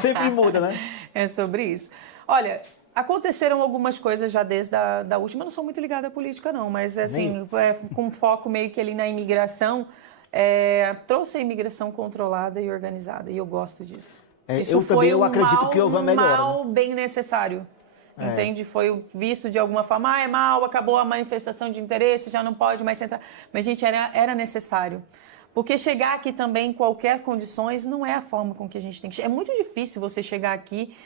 Sempre muda, né? É sobre isso. Olha, aconteceram algumas coisas já desde a última. Eu não sou muito ligada à política, não, mas assim, com foco meio que ali na imigração, trouxe a imigração controlada e organizada, e eu gosto disso. Eu acredito que houve a melhora. Mal bem necessário, entende? Foi visto de alguma forma, é mal, acabou a manifestação de interesse, já não pode mais entrar. Mas, gente, era necessário. Porque chegar aqui também em qualquer condições não é a forma com que a gente tem que chegar. É muito difícil você chegar aqui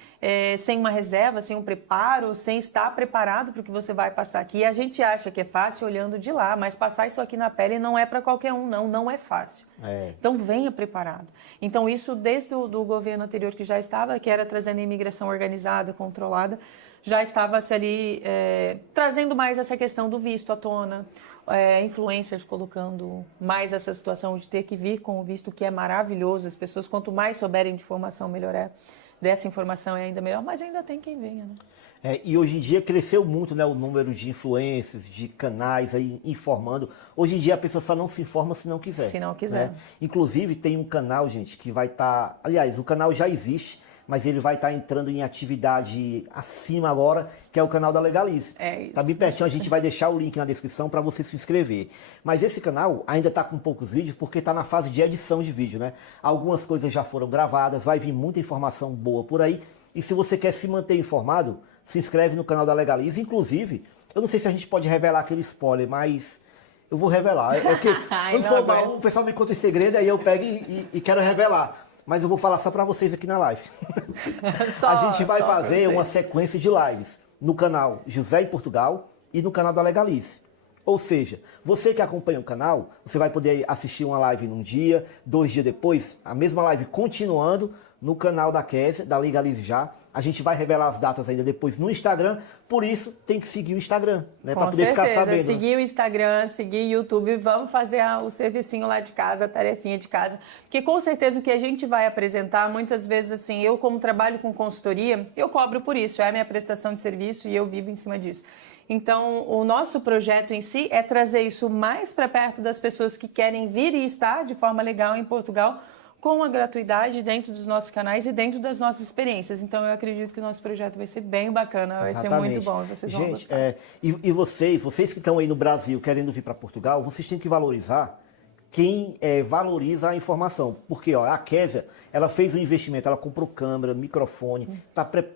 sem uma reserva, sem um preparo, sem estar preparado para o que você vai passar aqui. E a gente acha que é fácil olhando de lá, mas passar isso aqui na pele não é para qualquer um, não é fácil. Então venha preparado. Então isso desde o governo anterior que já estava, que era trazendo a imigração organizada, controlada, já estava ali trazendo mais essa questão do visto à tona, influencers colocando mais essa situação de ter que vir com o visto, que é maravilhoso. As pessoas, quanto mais souberem de informação, melhor é. Dessa informação é ainda melhor, mas ainda tem quem venha, né? E hoje em dia cresceu muito, né, o número de influencers, de canais aí informando. Hoje em dia a pessoa só não se informa se não quiser. Se não quiser. Né? Inclusive tem um canal, gente, que vai estar... Aliás, o canal já existe, mas ele vai estar entrando em atividade acima agora, que é o canal da Legalize. Isso. Tá bem pertinho, a gente vai deixar o link na descrição para você se inscrever. Mas esse canal ainda está com poucos vídeos, porque está na fase de edição de vídeo, né? Algumas coisas já foram gravadas, vai vir muita informação boa por aí. E se você quer se manter informado, se inscreve no canal da Legalize. Inclusive, eu não sei se a gente pode revelar aquele spoiler, mas eu vou revelar. Eu não sou mal, o pessoal me conta em segredo, aí eu pego e quero revelar. Mas eu vou falar só para vocês aqui na live. A gente vai fazer uma sequência de lives no canal José em Portugal e no canal da Legalize. Ou seja, você que acompanha o canal, você vai poder assistir uma live num dia, 2 dias depois, a mesma live continuando no canal da Kézia, da Legalize Já. A gente vai revelar as datas ainda depois no Instagram, por isso tem que seguir o Instagram, né? Para poder ficar sabendo. Seguir o Instagram, seguir o YouTube, vamos fazer o servicinho lá de casa, a tarefinha de casa. Porque com certeza o que a gente vai apresentar, muitas vezes assim, eu como trabalho com consultoria, eu cobro por isso, é a minha prestação de serviço e eu vivo em cima disso. Então, o nosso projeto em si é trazer isso mais para perto das pessoas que querem vir e estar de forma legal em Portugal, com a gratuidade dentro dos nossos canais e dentro das nossas experiências. Então, eu acredito que o nosso projeto vai ser bem bacana, vai ser muito bom, vocês vão gostar. E vocês que estão aí no Brasil querendo vir para Portugal, vocês têm que valorizar quem valoriza a informação. Porque a Kézia, ela fez um investimento, ela comprou câmera, microfone,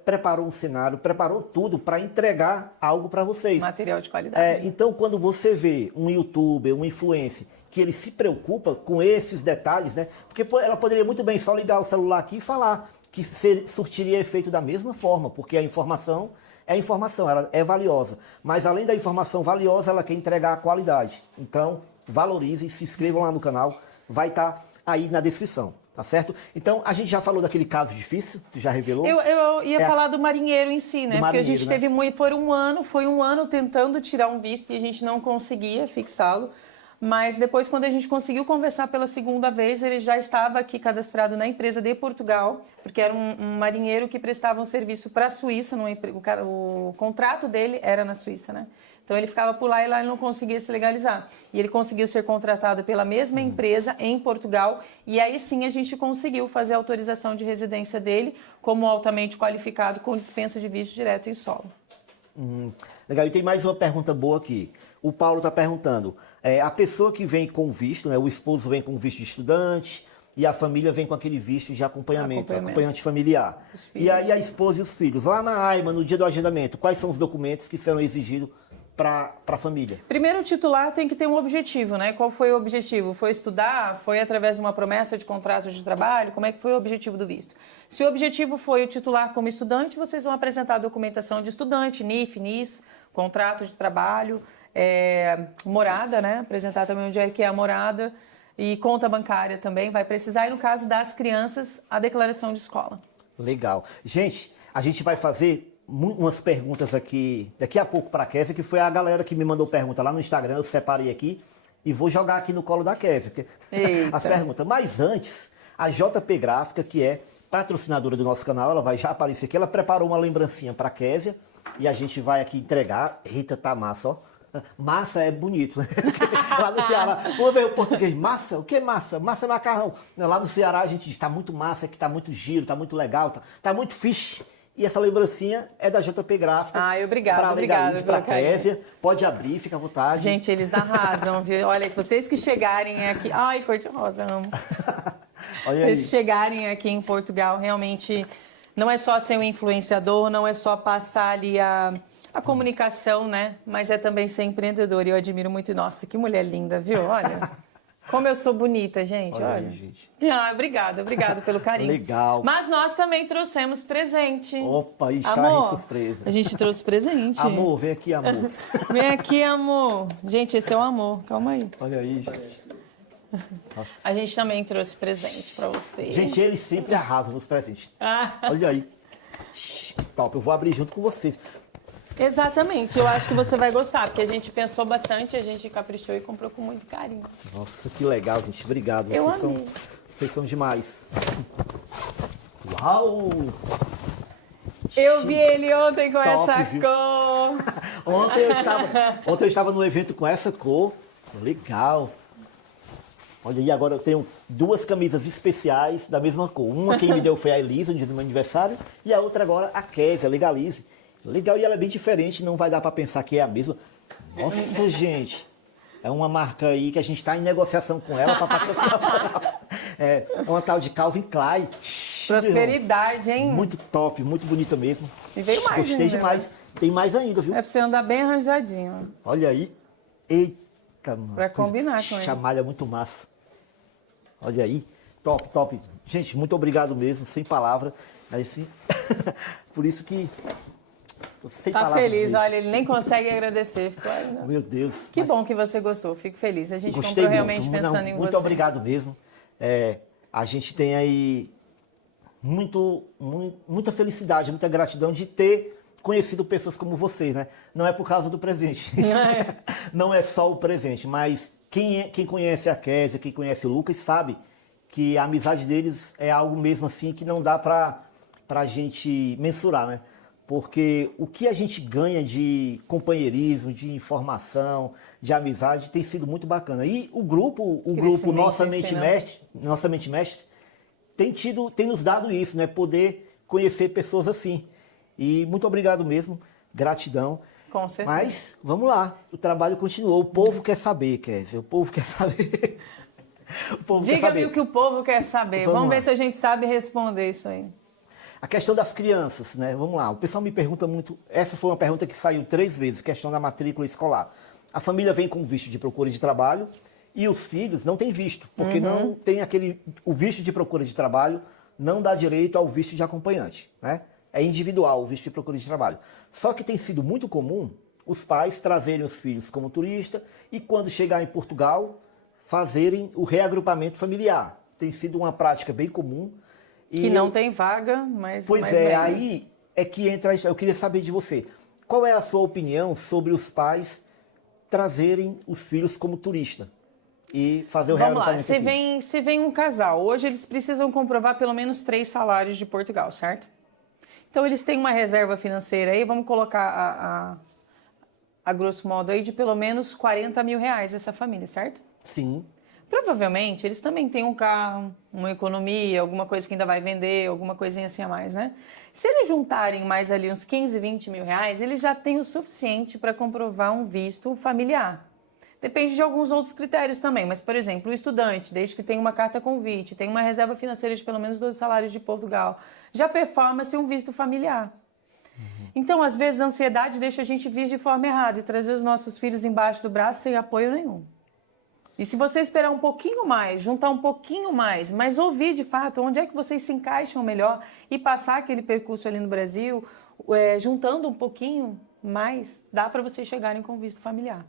preparou um cenário, preparou tudo para entregar algo para vocês. Material de qualidade. Então, quando você vê um youtuber, um influencer, que ele se preocupa com esses detalhes, né? Porque ela poderia muito bem só ligar o celular aqui e falar que surtiria efeito da mesma forma, porque a informação é informação, ela é valiosa. Mas além da informação valiosa, ela quer entregar a qualidade. Então, valorizem, se inscrevam lá no canal, vai estar aí na descrição, tá certo? Então, a gente já falou daquele caso difícil, você já revelou? Eu ia falar do marinheiro em si, né? Porque a gente teve muito, foi um ano tentando tirar um visto e a gente não conseguia fixá-lo. Mas depois, quando a gente conseguiu conversar pela segunda vez, ele já estava aqui cadastrado na empresa de Portugal, porque era um marinheiro que prestava um serviço para a Suíça, o contrato dele era na Suíça, né? Então ele ficava por lá e lá ele não conseguia se legalizar. E ele conseguiu ser contratado pela mesma empresa em Portugal e aí sim a gente conseguiu fazer a autorização de residência dele como altamente qualificado com dispensa de visto direto em solo. Legal, e tem mais uma pergunta boa aqui. O Paulo está perguntando, a pessoa que vem com visto, né, o esposo vem com visto de estudante e a família vem com aquele visto de acompanhante familiar. E aí a esposa e os filhos. Lá na AIMA, no dia do agendamento, quais são os documentos que serão exigidos para a família? Primeiro, o titular tem que ter um objetivo, né? Qual foi o objetivo? Foi estudar? Foi através de uma promessa de contrato de trabalho? Como é que foi o objetivo do visto? Se o objetivo foi o titular como estudante, vocês vão apresentar a documentação de estudante, NIF, NIS, contrato de trabalho, morada, né? Apresentar também onde é que é a morada e conta bancária também vai precisar. E no caso das crianças, a declaração de escola. Legal. Gente, a gente vai fazer umas perguntas aqui, daqui a pouco para a Kézia, que foi a galera que me mandou pergunta lá no Instagram, eu separei aqui e vou jogar aqui no colo da Kézia, as perguntas. Mas antes, a JP Gráfica, que é patrocinadora do nosso canal, ela vai já aparecer aqui, ela preparou uma lembrancinha para a Kézia e a gente vai aqui entregar. Eita, tá massa, ó. Massa é bonito, né? Lá no Ceará, vamos ver o português, massa? O que é massa? Massa é macarrão. Lá no Ceará a gente diz, tá muito massa, que tá muito giro, tá muito legal, tá muito fish. E essa lembrancinha é da JP Gráfica. Obrigada para a Kézia. Pode abrir, fica à vontade. Gente, eles arrasam, viu? Olha, vocês que chegarem aqui... Ai, cor-de-rosa, amo. Olha aí. Vocês chegarem aqui em Portugal, realmente, não é só ser um influenciador, não é só passar ali a comunicação, né? Mas é também ser empreendedor. E eu admiro muito. Nossa, que mulher linda, viu? Olha... Como eu sou bonita, gente, olha. Aí, gente. Obrigada pelo carinho. Legal. Mas nós também trouxemos presente. Opa, e amor, surpresa. A gente trouxe presente. Amor, vem aqui, amor. Vem aqui, amor. Gente, esse é o amor. Calma aí. Olha aí, gente. Nossa. A gente também trouxe presente pra você. Gente, eles sempre arrasam nos presentes. Olha aí. Top, eu vou abrir junto com vocês. Exatamente, eu acho que você vai gostar, porque a gente pensou bastante, a gente caprichou e comprou com muito carinho. Nossa, que legal, gente. Obrigado. Vocês são demais. Uau! Eu vi ele ontem com Top, essa viu? cor. Ontem eu estava no evento com essa cor. Legal. Olha aí, agora eu tenho 2 camisas especiais da mesma cor. Uma quem me deu foi a Elisa, no dia do meu aniversário, e a outra agora a Kézia, Legalize. Legal, e ela é bem diferente, não vai dar para pensar que é a mesma. Nossa, gente, é uma marca aí que a gente está em negociação com ela para patrocinar. É uma tal de Calvin Klein. Prosperidade, hein? Muito top, muito bonita mesmo. E veio mais. Gostei ainda, demais. Né? Tem mais ainda, viu? É pra você andar bem arranjadinho. Olha aí. Eita, mano. Pra combinar com ele. Chamalha muito massa. Olha aí. Top, top. Gente, muito obrigado mesmo, sem palavra. Assim, por isso que... Sem tá feliz, mesmo. olha, ele nem consegue agradecer. Meu Deus. Que bom que você gostou, fico feliz. A gente Gostei comprou muito. realmente pensando em você. Muito obrigado mesmo. A gente tem aí muita felicidade, muita gratidão de ter conhecido pessoas como vocês, né? Não é por causa do presente. Não é só o presente, mas quem conhece a Kézia, quem conhece o Lucas, sabe que a amizade deles é algo mesmo assim que não dá pra gente mensurar, né? Porque o que a gente ganha de companheirismo, de informação, de amizade, tem sido muito bacana. E o grupo Nossa Mente Mestre, tem nos dado isso, né? Poder conhecer pessoas assim. E muito obrigado mesmo, gratidão. Com certeza. Mas, vamos lá, o trabalho continuou. O povo quer saber, Kézia, o povo quer saber. Diga-me o que o povo quer saber. Vamos ver se a gente sabe responder isso aí. A questão das crianças, né? Vamos lá, o pessoal me pergunta muito, essa foi uma pergunta que saiu 3 vezes, questão da matrícula escolar. A família vem com visto de procura de trabalho e os filhos não têm visto, porque não tem o visto de procura de trabalho não dá direito ao visto de acompanhante, né? É individual o visto de procura de trabalho. Só que tem sido muito comum os pais trazerem os filhos como turista e quando chegar em Portugal, fazerem o reagrupamento familiar. Tem sido uma prática bem comum. Que não tem vaga, mas... Pois é, aí é que entra... Eu queria saber de você. Qual é a sua opinião sobre os pais trazerem os filhos como turista e fazer o reagrupamento? Vamos lá, se vem um casal, hoje eles precisam comprovar pelo menos 3 salários de Portugal, certo? Então eles têm uma reserva financeira aí, vamos colocar a grosso modo aí de pelo menos 40 mil reais essa família, certo? Sim. Provavelmente eles também têm um carro, uma economia, alguma coisa que ainda vai vender, alguma coisinha assim a mais, né? Se eles juntarem mais ali uns 15, 20 mil reais, eles já têm o suficiente para comprovar um visto familiar. Depende de alguns outros critérios também, mas, por exemplo, o estudante, desde que tenha uma carta convite, tem uma reserva financeira de pelo menos 12 salários de Portugal, já performa-se um visto familiar. Então, às vezes, a ansiedade deixa a gente vir de forma errada e trazer os nossos filhos embaixo do braço sem apoio nenhum. E se você esperar um pouquinho mais, juntar um pouquinho mais, mas ouvir de fato onde é que vocês se encaixam melhor e passar aquele percurso ali no Brasil, juntando um pouquinho mais, dá para vocês chegarem com visto familiar.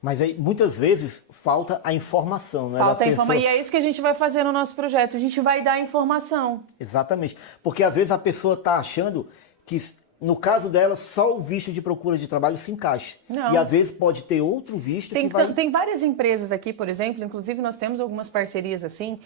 Mas aí, muitas vezes, falta a informação, né? Falta a informação. E é isso que a gente vai fazer no nosso projeto. A gente vai dar a informação. Exatamente. Porque, às vezes, a pessoa está achando que, no caso dela, só o visto de procura de trabalho se encaixa. Não. E, às vezes, pode ter outro visto que vai... Tem várias empresas aqui, por exemplo, inclusive nós temos algumas parcerias assim,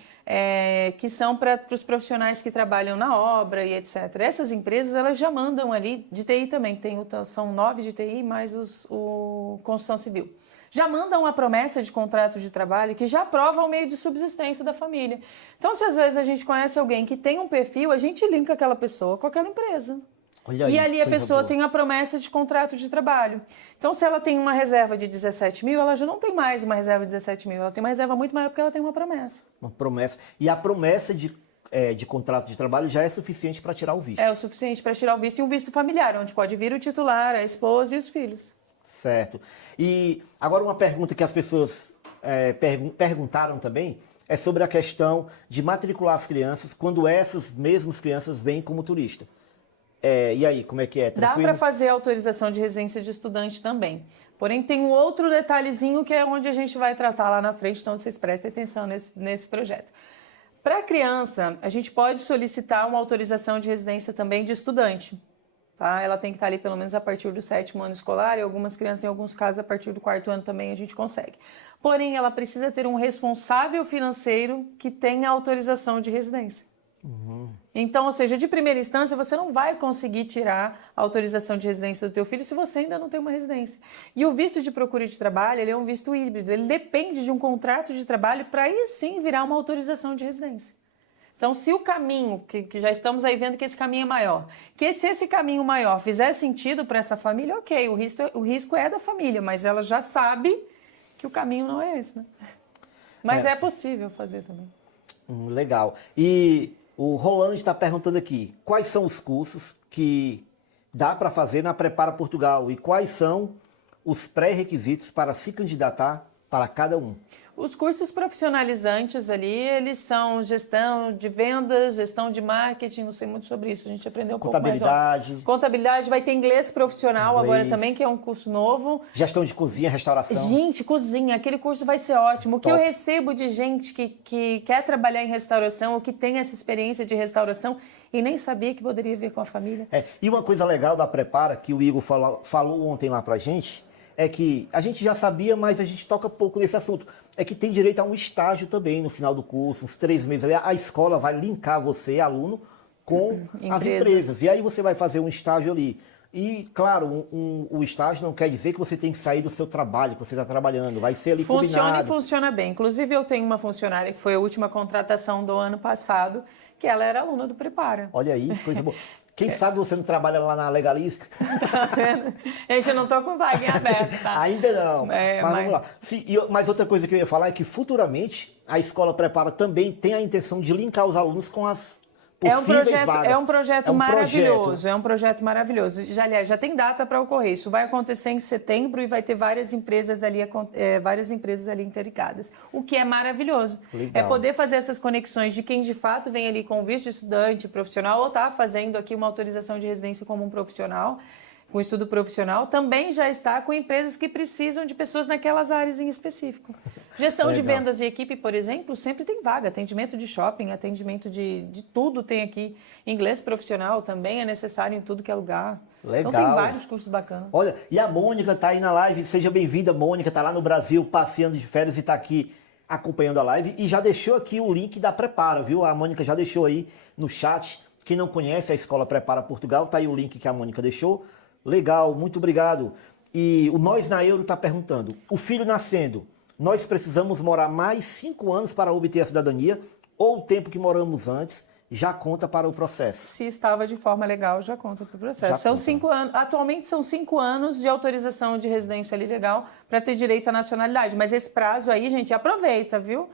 que são para os profissionais que trabalham na obra e etc. Essas empresas, elas já mandam ali, de TI também, são 9 de TI, mais o construção civil. Já mandam a promessa de contrato de trabalho que já prova o meio de subsistência da família. Então, se às vezes a gente conhece alguém que tem um perfil, a gente linka aquela pessoa com aquela empresa. Olha aí, e ali a coisa pessoa boa. tem a promessa de contrato de trabalho. Então, se ela tem uma reserva de 17 mil, ela já não tem mais uma reserva de 17 mil. Ela tem uma reserva muito maior porque ela tem uma promessa. Uma promessa. E a promessa de contrato de trabalho já é suficiente para tirar o visto. É o suficiente para tirar o visto e um visto familiar, onde pode vir o titular, a esposa e os filhos. Certo. E agora uma pergunta que as pessoas perguntaram também é sobre a questão de matricular as crianças quando essas mesmas crianças vêm como turista. E aí, como é que é? Tranquilo? Dá para fazer autorização de residência de estudante também. Porém, tem um outro detalhezinho que é onde a gente vai tratar lá na frente, então vocês prestem atenção nesse projeto. Para a criança, a gente pode solicitar uma autorização de residência também de estudante. Tá? Ela tem que estar ali pelo menos a partir do 7º ano escolar e algumas crianças, em alguns casos, a partir do 4º ano também a gente consegue. Porém, ela precisa ter um responsável financeiro que tenha autorização de residência. Então, ou seja, de primeira instância, você não vai conseguir tirar a autorização de residência do teu filho se você ainda não tem uma residência. E o visto de procura de trabalho, ele é um visto híbrido, ele depende de um contrato de trabalho para aí sim virar uma autorização de residência. Então, se o caminho, que já estamos aí vendo que esse caminho é maior, que se esse caminho maior fizer sentido para essa família, ok, o risco é da família, mas ela já sabe que o caminho não é esse, né? Mas é possível fazer também. Legal. E o Rolando está perguntando aqui, quais são os cursos que dá para fazer na Prepara Portugal e quais são os pré-requisitos para se candidatar para cada um? Os cursos profissionalizantes ali, eles são gestão de vendas, gestão de marketing, não sei muito sobre isso, a gente aprendeu um pouco mais. Contabilidade. Contabilidade, vai ter inglês profissional agora também, que é um curso novo. Gestão de cozinha, restauração. Gente, cozinha, aquele curso vai ser ótimo. O que eu recebo de gente que quer trabalhar em restauração ou que tem essa experiência de restauração e nem sabia que poderia vir com a família. E uma coisa legal da Prepara, que o Igor falou ontem lá pra gente, é que a gente já sabia, mas a gente toca pouco nesse assunto. É que tem direito a um estágio também no final do curso, uns 3 meses ali. A escola vai linkar você, aluno, com as empresas. E aí você vai fazer um estágio ali. E, claro, o estágio não quer dizer que você tem que sair do seu trabalho, que você está trabalhando. Vai ser ali combinado. E funciona bem. Inclusive, eu tenho uma funcionária que foi a última contratação do ano passado, que ela era aluna do Prepara. Olha aí, coisa boa. Quem sabe você não trabalha lá na Legalize? Tá vendo? Gente, eu não tô com vaga em aberto, tá? Ainda não. Mas vamos lá. Mas outra coisa que eu ia falar é que futuramente a Escola Prepara também tem a intenção de linkar os alunos com as possíveis vagas. É um projeto maravilhoso, é um projeto maravilhoso. Aliás, já tem data para ocorrer. Isso vai acontecer em setembro e vai ter várias empresas ali interligadas. O que é maravilhoso. Legal. É poder fazer essas conexões de quem de fato vem ali com visto de estudante profissional ou está fazendo aqui uma autorização de residência como um profissional, com estudo profissional, também já está com empresas que precisam de pessoas naquelas áreas em específico. Gestão de vendas e equipe, por exemplo, sempre tem vaga. Atendimento de shopping, atendimento de tudo tem aqui. Inglês profissional também é necessário em tudo que é lugar. Legal. Então tem vários cursos bacanas. Olha, e a Mônica está aí na live. Seja bem-vinda, Mônica. Está lá no Brasil, passeando de férias e está aqui acompanhando a live. E já deixou aqui o link da Prepara, viu? A Mônica já deixou aí no chat. Quem não conhece a Escola Prepara Portugal, está aí o link que a Mônica deixou. Legal, muito obrigado. E o Nós na Euro está perguntando, o filho nascendo, Nós precisamos morar mais 5 anos para obter a cidadania ou o tempo que moramos antes já conta para o processo? Se estava de forma legal, já conta para o processo. Já São conta. 5 anos. Atualmente são 5 anos de autorização de residência ali legal para ter direito à nacionalidade. Mas esse prazo aí, gente, aproveita, viu?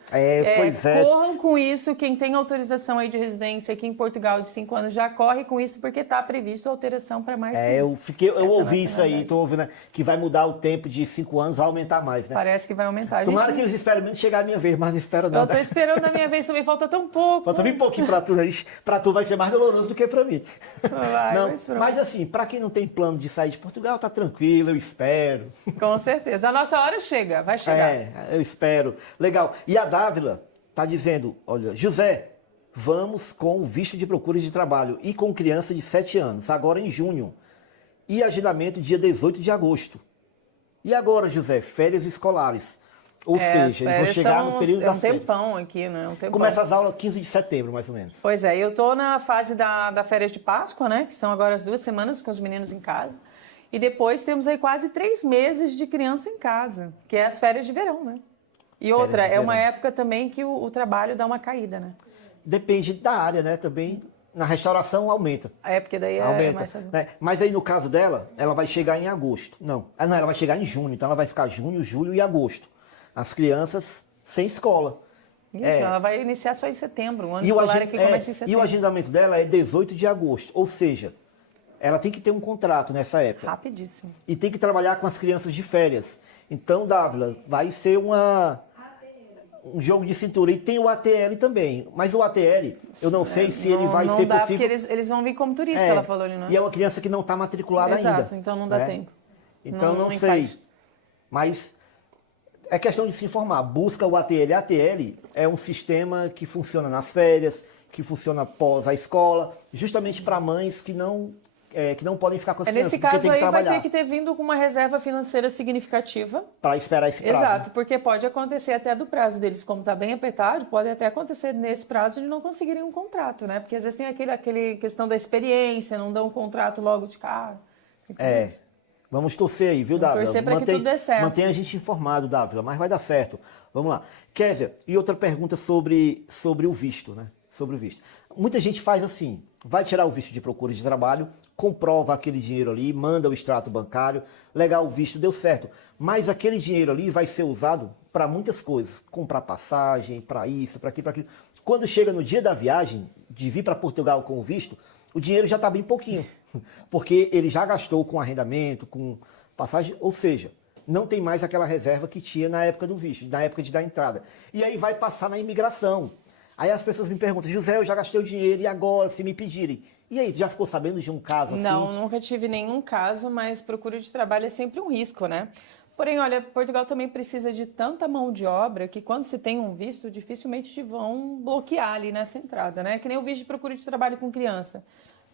Pois é. Corram com isso. Quem tem autorização aí de residência aqui em Portugal de 5 anos já corre com isso, porque está previsto alteração para mais tempo. Eu ouvi isso aí, estou ouvindo, né, que vai mudar o tempo de 5 anos, vai aumentar mais, né? Parece que vai aumentar. Tomara que eles esperem chegar a minha vez, mas não espero não. Eu estou esperando a minha vez também, falta tão pouco. Falta bem pouquinho para tu, né? Para tu vai ser mais doloroso do que para mim. Vai, Não, mas pronto. mas assim, para quem não tem plano de sair de Portugal, tá tranquilo, eu espero. Com certeza. A nossa hora chega, vai chegar. Eu espero. Legal. E a Dávila tá dizendo, olha, José, vamos com o visto de procura de trabalho e com criança de 7 anos, agora em junho. E agendamento dia 18 de agosto. E agora, José, férias escolares. Ou seja, eles vão chegar no período das férias. tempão aqui, né? Um tempão. Começa as aulas 15 de setembro, mais ou menos. Pois é, eu tô na fase da férias de Páscoa, né? Que são agora as 2 semanas com os meninos em casa. E depois temos aí quase 3 meses de criança em casa, que é as férias de verão, né? E outra, é uma época também que o trabalho dá uma caída, né? Depende da área, né? Também na restauração aumenta. É, porque daí Aumenta, mais sazonal. né? Mas aí no caso dela, ela vai chegar em agosto. Não, ela vai chegar em junho. Então ela vai ficar junho, julho e agosto. As crianças sem escola. Isso, ela vai iniciar só em setembro, o ano E o, escolar aqui começa em e setembro. o agendamento dela é 18 de agosto. Ou seja, ela tem que ter um contrato nessa época. Rapidíssimo. E tem que trabalhar com as crianças de férias. Então, Dávila, vai ser um jogo de cintura. E tem o ATL também. Mas o ATL, eu não sei se ele vai ser dá, possível. Porque eles vão vir como turista, ela falou ali, não é? E é uma criança que não está matriculada ainda. Exato, então não dá né? tempo. Então não sei. encaixa. Mas é questão de se informar. Busca o ATL. ATL é um sistema que funciona nas férias, que funciona após a escola, justamente para mães que não podem ficar com as crianças. Nesse porque caso tem que aí vai trabalhar. ter que ter vindo com uma reserva financeira significativa. Para esperar esse prazo. Exato, porque pode acontecer até do prazo deles, como está bem apertado, pode até acontecer nesse prazo de não conseguirem um contrato, né? Porque às vezes tem aquele questão da experiência, não dão um contrato logo de cara. Vamos torcer aí, viu, Dávila? torcer para que tudo dê certo. Mantém a gente informado, Dávila, mas vai dar certo. Vamos lá. Kézia, e outra pergunta sobre o visto, né? Sobre o visto. Muita gente faz assim, vai tirar o visto de procura de trabalho, comprova aquele dinheiro ali, manda o extrato bancário, legal, o visto deu certo. Mas aquele dinheiro ali vai ser usado para muitas coisas. Comprar passagem, para isso, para aquilo, para aquilo. Quando chega no dia da viagem, de vir para Portugal com o visto, o dinheiro já está bem pouquinho. Porque ele já gastou com arrendamento, com passagem, ou seja, não tem mais aquela reserva que tinha na época do visto, na época de dar entrada. E aí vai passar na imigração. Aí as pessoas me perguntam, José, eu já gastei o dinheiro, e agora, se me pedirem? E aí, já ficou sabendo de um caso assim? Não, nunca tive nenhum caso, mas procura de trabalho é sempre um risco, né? Porém, olha, Portugal também precisa de tanta mão de obra que quando se tem um visto, dificilmente te vão bloquear ali nessa entrada, né? Que nem o visto de procura de trabalho com criança.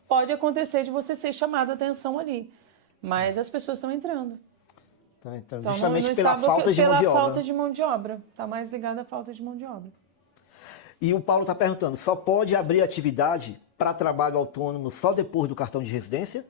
Pode acontecer de você ser chamado a atenção ali, mas as pessoas estão entrando. Então, justamente pela falta de mão de obra. Pela falta de mão de obra. Está mais ligado à falta de mão de obra. E o Paulo está perguntando, só pode abrir atividade para trabalho autônomo só depois do cartão de residência?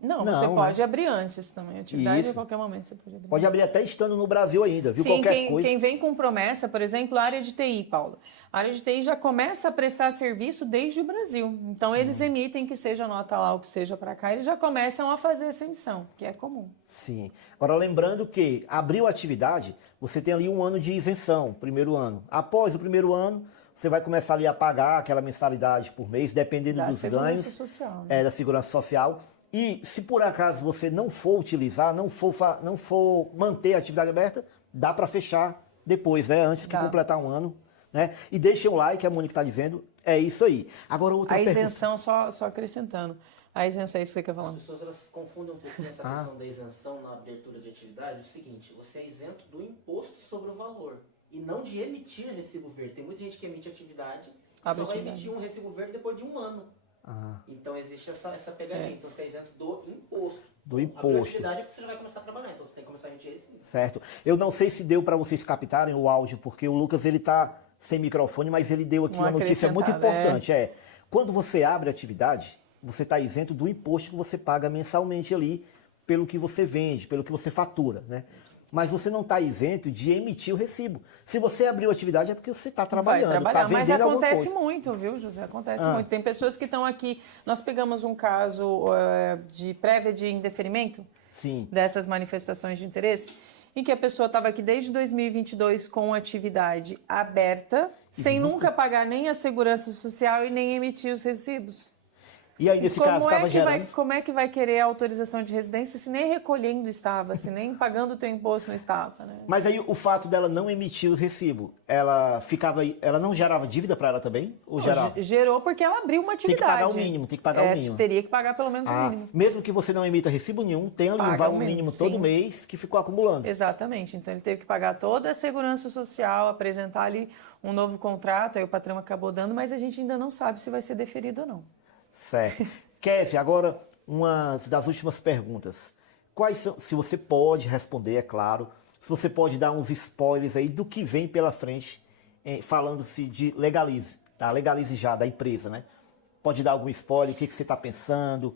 Não, você pode abrir antes também. Atividade a qualquer momento você pode abrir. Pode abrir até estando no Brasil ainda, viu? Sim, qualquer coisa. Quem vem com promessa, por exemplo, a área de TI, Paulo. A área de TI já começa a prestar serviço desde o Brasil. Então, eles emitem que seja nota lá ou que seja para cá, eles já começam a fazer essa emissão, que é comum. Sim. Agora, lembrando que abriu a atividade, você tem ali 1 ano de isenção, primeiro ano. Após o primeiro ano, você vai começar ali a pagar aquela mensalidade por mês, dependendo dos ganhos. Social, né? Da segurança social. E se por acaso você não for utilizar, não for manter a atividade aberta, dá para fechar depois, né? Antes que completar 1 ano. Né? E deixem o like, a Mônica está dizendo, é isso aí. Agora outra pergunta. A isenção, só acrescentando, a isenção é isso que você quer falar. As pessoas elas confundem um pouco nessa questão da isenção na abertura de atividade. O seguinte, você é isento do imposto sobre o valor e não de emitir recibo verde. Tem muita gente que emite atividade e só vai emitir um recibo verde depois de 1 ano. Então existe essa pegadinha. Então você é isento do imposto. Do imposto. A atividade é porque você já vai começar a trabalhar, então você tem que começar a emitir esse. Certo. Eu não sei se deu para vocês captarem o áudio, porque o Lucas ele tá sem microfone, mas ele deu aqui uma notícia muito importante. Quando você abre a atividade, você está isento do imposto que você paga mensalmente ali pelo que você vende, pelo que você fatura, né? mas você não está isento de emitir o recibo. Se você abriu atividade é porque você está trabalhando, está mas vendendo alguma acontece coisa. muito, viu, José? Acontece muito. Tem pessoas que estão aqui, nós pegamos um caso de prévia de indeferimento Sim. dessas manifestações de interesse, em que a pessoa estava aqui desde 2022 com atividade aberta, sem nunca pagar nem a segurança social e nem emitir os recibos. E aí, nesse caso, estava gerando... Como é que vai querer a autorização de residência se nem recolhendo estava, se nem pagando o teu imposto não estava, né? Mas aí o fato dela não emitir os recibos, ela não gerava dívida para ela também? Ou gerava? Gerou porque ela abriu uma atividade. Tem que pagar o mínimo, tem que pagar o mínimo. Teria que pagar pelo menos o mínimo. Mesmo que você não emita recibo nenhum, tem ali um mínimo todo mês que ficou acumulando. Exatamente. Então ele teve que pagar toda a segurança social, apresentar ali um novo contrato, aí o patrão acabou dando, mas a gente ainda não sabe se vai ser deferido ou não. Certo. Kézia, agora uma das últimas perguntas. Quais são, se você pode responder, é claro, se você pode dar uns spoilers aí do que vem pela frente, falando-se de Legalize, tá? Legalize já, da empresa, né? Pode dar algum spoiler, o que você está pensando?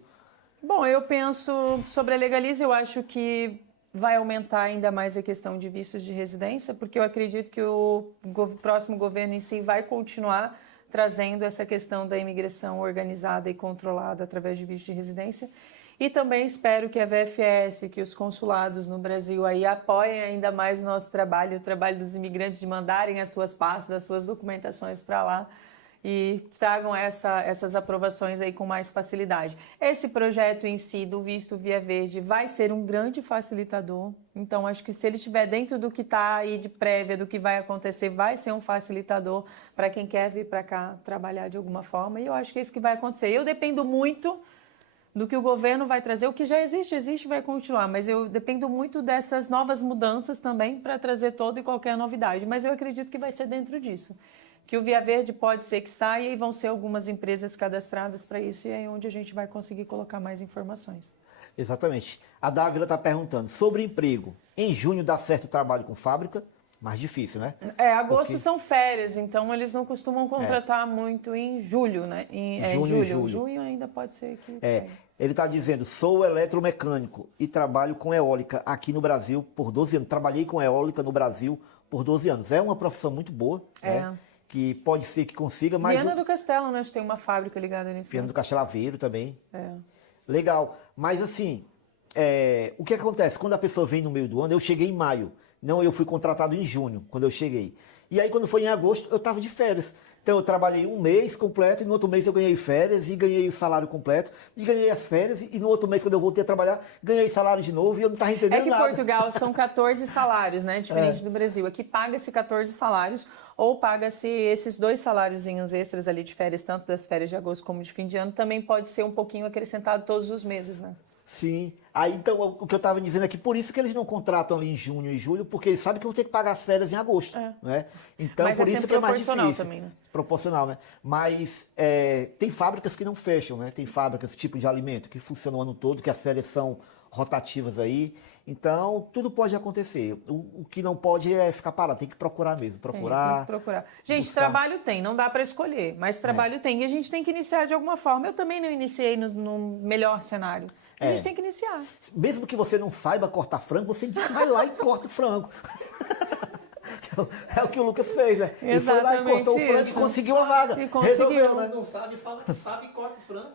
Bom, eu penso sobre a Legalize, eu acho que vai aumentar ainda mais a questão de vistos de residência, porque eu acredito que o próximo governo em si vai continuar trazendo essa questão da imigração organizada e controlada através de visto de residência. E também espero que a VFS, que os consulados no Brasil aí apoiem ainda mais o nosso trabalho, o trabalho dos imigrantes de mandarem as suas pastas, as suas documentações para lá e tragam essas aprovações aí com mais facilidade. Esse projeto em si do visto Via Verde vai ser um grande facilitador. Então, acho que se ele estiver dentro do que está aí de prévia, do que vai acontecer, vai ser um facilitador para quem quer vir para cá trabalhar de alguma forma. E eu acho que é isso que vai acontecer. Eu dependo muito do que o governo vai trazer. O que já existe e vai continuar. Mas eu dependo muito dessas novas mudanças também para trazer toda e qualquer novidade. Mas eu acredito que vai ser dentro disso. Que o Via Verde pode ser que saia e vão ser algumas empresas cadastradas para isso. E é onde a gente vai conseguir colocar mais informações. Exatamente. A Dávila está perguntando sobre emprego. Em junho dá certo o trabalho com fábrica? Mais difícil, né? Agosto são férias, então eles não costumam contratar muito em julho, né? Julho. Junho ainda pode ser que... Ele está dizendo, sou eletromecânico e trabalho com eólica aqui no Brasil por 12 anos. Trabalhei com eólica no Brasil por 12 anos. É uma profissão muito boa, né? Que pode ser que consiga, mas... Viana do Castelo, né? Tem uma fábrica ligada nisso. Viana do Castelo Aveiro também. Legal. Mas assim, o que acontece? Quando a pessoa vem no meio do ano, eu cheguei em maio. Não, eu fui contratado em junho, quando eu cheguei. E aí, quando foi em agosto, eu estava de férias. Então, eu trabalhei um mês completo e no outro mês eu ganhei férias e ganhei o salário completo. E ganhei as férias e no outro mês, quando eu voltei a trabalhar, ganhei salário de novo e eu não estava entendendo nada. Portugal são 14 salários, né? Diferente do Brasil. Aqui paga-se 14 salários ou paga-se esses 2 saláriozinhos extras ali de férias, tanto das férias de agosto como de fim de ano. Também pode ser um pouquinho acrescentado todos os meses, né? Sim. Aí, então, o que eu estava dizendo aqui, por isso que eles não contratam ali em junho e julho, porque eles sabem que vão ter que pagar as férias em agosto, né? Então, mas por isso que é mais difícil. Também, né? Proporcional, né? Mas tem fábricas que não fecham, né? Tem fábricas, tipo de alimento, que funcionam o ano todo, que as férias são rotativas aí. Então, tudo pode acontecer. O que não pode é ficar parado, tem que procurar mesmo. Tem que procurar. Gente, buscar. Trabalho tem, não dá para escolher, mas trabalho tem. E a gente tem que iniciar de alguma forma. Eu também não iniciei no melhor cenário. A gente tem que iniciar. Mesmo que você não saiba cortar frango, você vai lá e corta o frango. É o que o Lucas fez, né? Ele foi lá e cortou o frango e conseguiu a vaga. Resolveu, né? Não sabe, fala que sabe e corta o frango.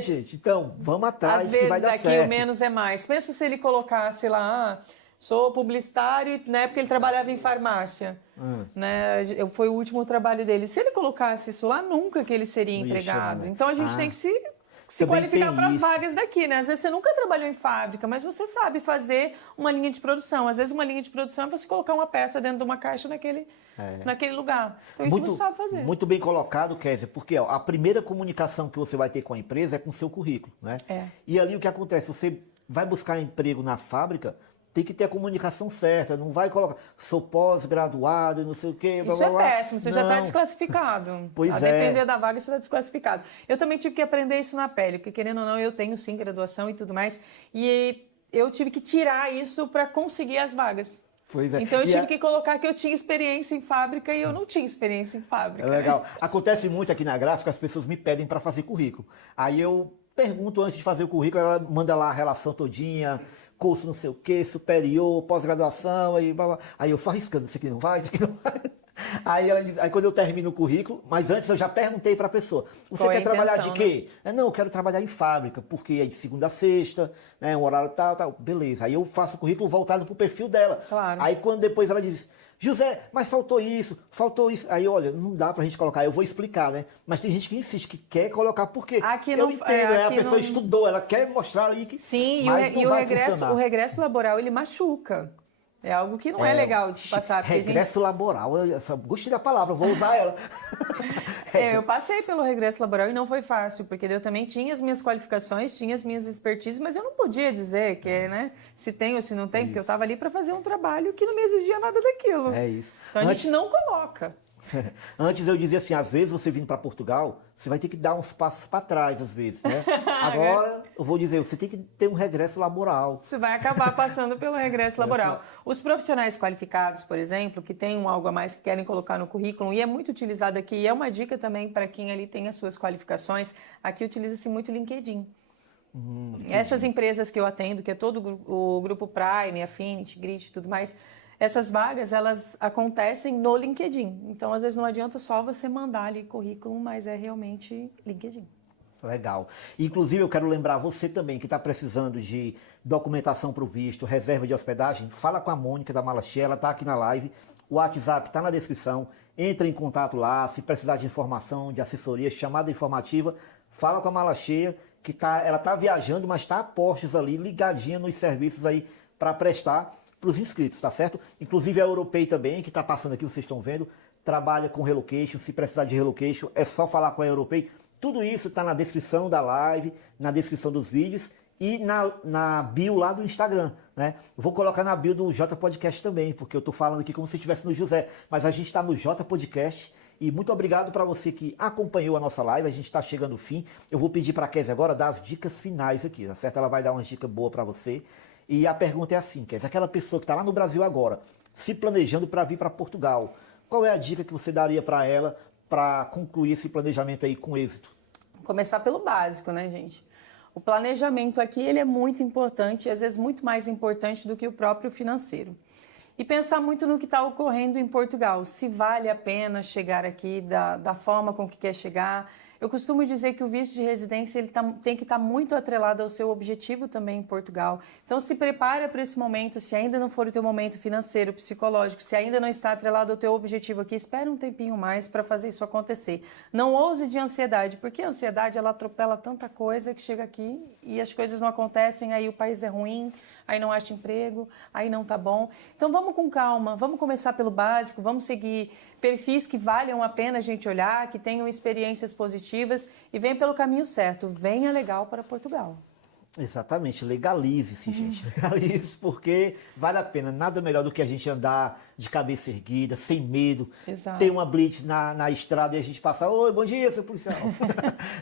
Gente, então, vamos atrás que vai dar certo. Às vezes aqui o menos é mais. Pensa se ele colocasse lá, sou publicitário, né? Porque ele trabalhava em farmácia. Né? Foi o último trabalho dele. Se ele colocasse isso lá, nunca que ele seria empregado. Então a gente tem que se qualificar para as vagas daqui, né? Às vezes você nunca trabalhou em fábrica, mas você sabe fazer uma linha de produção. Às vezes uma linha de produção é você colocar uma peça dentro de uma caixa naquele lugar. Então isso você sabe fazer. Muito bem colocado, Kézia, porque a primeira comunicação que você vai ter com a empresa é com o seu currículo, né? E ali o que acontece? Você vai buscar emprego na fábrica, tem que ter a comunicação certa, não vai colocar, sou pós-graduado, não sei o quê. Isso é péssimo, você já está desclassificado. A depender da vaga, você está desclassificado. Eu também tive que aprender isso na pele, porque querendo ou não, eu tenho sim graduação e tudo mais, e eu tive que tirar isso para conseguir as vagas. Então eu tive que colocar que eu tinha experiência em fábrica e eu não tinha experiência em fábrica. Legal. Acontece muito aqui na gráfica, as pessoas me pedem para fazer currículo. Aí eu pergunto antes de fazer o currículo, ela manda lá a relação todinha, curso não sei o quê, superior, pós-graduação, aí eu só arriscando, isso aqui não vai, isso aqui não vai. Aí ela diz, aí quando eu termino o currículo, mas antes eu já perguntei para a pessoa, você quer trabalhar de quê? Né? Não, eu quero trabalhar em fábrica, porque é de segunda a sexta, né, um horário tal, beleza. Aí eu faço o currículo voltado para o perfil dela. Claro. Aí quando depois ela diz, José, mas faltou isso. Aí olha, não dá pra gente colocar, eu vou explicar, né? Mas tem gente que insiste, que quer colocar, porque eu entendo, a pessoa estudou, ela quer mostrar ali que... Sim, e o regresso laboral, ele machuca. É algo que não é legal de se passar. Regresso laboral, gostei da palavra, vou usar ela. Eu passei pelo regresso laboral e não foi fácil, porque eu também tinha as minhas qualificações, tinha as minhas expertises, mas eu não podia dizer que, né, se tem ou se não tem, porque eu estava ali para fazer um trabalho que não me exigia nada daquilo. É isso. Então a gente não coloca. Antes eu dizia assim, às vezes você vindo para Portugal, você vai ter que dar uns passos para trás, às vezes, né? Agora, eu vou dizer, você tem que ter um regresso laboral. Você vai acabar passando pelo regresso laboral. Os profissionais qualificados, por exemplo, que têm algo a mais que querem colocar no currículo, e é muito utilizado aqui, e é uma dica também para quem ali tem as suas qualificações, aqui utiliza-se muito o LinkedIn. Essas empresas que eu atendo, que é todo o grupo Prime, Affinity, Grit e tudo mais, essas vagas, elas acontecem no LinkedIn. Então, às vezes, não adianta só você mandar ali currículo, mas é realmente LinkedIn. Legal. Inclusive, eu quero lembrar você também que está precisando de documentação para o visto, reserva de hospedagem, fala com a Mônica da Mala Cheia, ela está aqui na live. O WhatsApp está na descrição. Entra em contato lá, se precisar de informação, de assessoria, chamada informativa, fala com a Mala Cheia, que ela está viajando, mas está a postos ali, ligadinha nos serviços aí para prestar para os inscritos, tá certo? Inclusive a Europei também, que está passando aqui, vocês estão vendo, trabalha com relocation, se precisar de relocation, é só falar com a Europei. Tudo isso está na descrição da live, na descrição dos vídeos e na bio lá do Instagram, né? Vou colocar na bio do J Podcast também, porque eu estou falando aqui como se estivesse no José, mas a gente está no J Podcast. E muito obrigado para você que acompanhou a nossa live, a gente está chegando ao fim. Eu vou pedir para a Kézia agora dar as dicas finais aqui, tá certo? Ela vai dar uma dica boa para você. E a pergunta é assim, Kézia, aquela pessoa que está lá no Brasil agora, se planejando para vir para Portugal, qual é a dica que você daria para ela para concluir esse planejamento aí com êxito? Começar pelo básico, né, gente? O planejamento aqui, ele é muito importante, e às vezes muito mais importante do que o próprio financeiro. E pensar muito no que está ocorrendo em Portugal, se vale a pena chegar aqui da forma com que quer chegar. Eu costumo dizer que o visto de residência ele tem que estar muito atrelado ao seu objetivo também em Portugal. Então se prepara para esse momento, se ainda não for o teu momento financeiro, psicológico, se ainda não está atrelado ao teu objetivo aqui, espera um tempinho mais para fazer isso acontecer. Não ouse de ansiedade, porque a ansiedade ela atropela tanta coisa que chega aqui e as coisas não acontecem, aí o país é ruim, aí não acha emprego, aí não tá bom. Então vamos com calma, vamos começar pelo básico, vamos seguir perfis que valham a pena a gente olhar, que tenham experiências positivas e venha pelo caminho certo, venha legal para Portugal. Exatamente, legalize-se, gente, legalize, porque vale a pena, nada melhor do que a gente andar de cabeça erguida, sem medo, ter uma blitz na estrada e a gente passar, oi, bom dia, seu policial,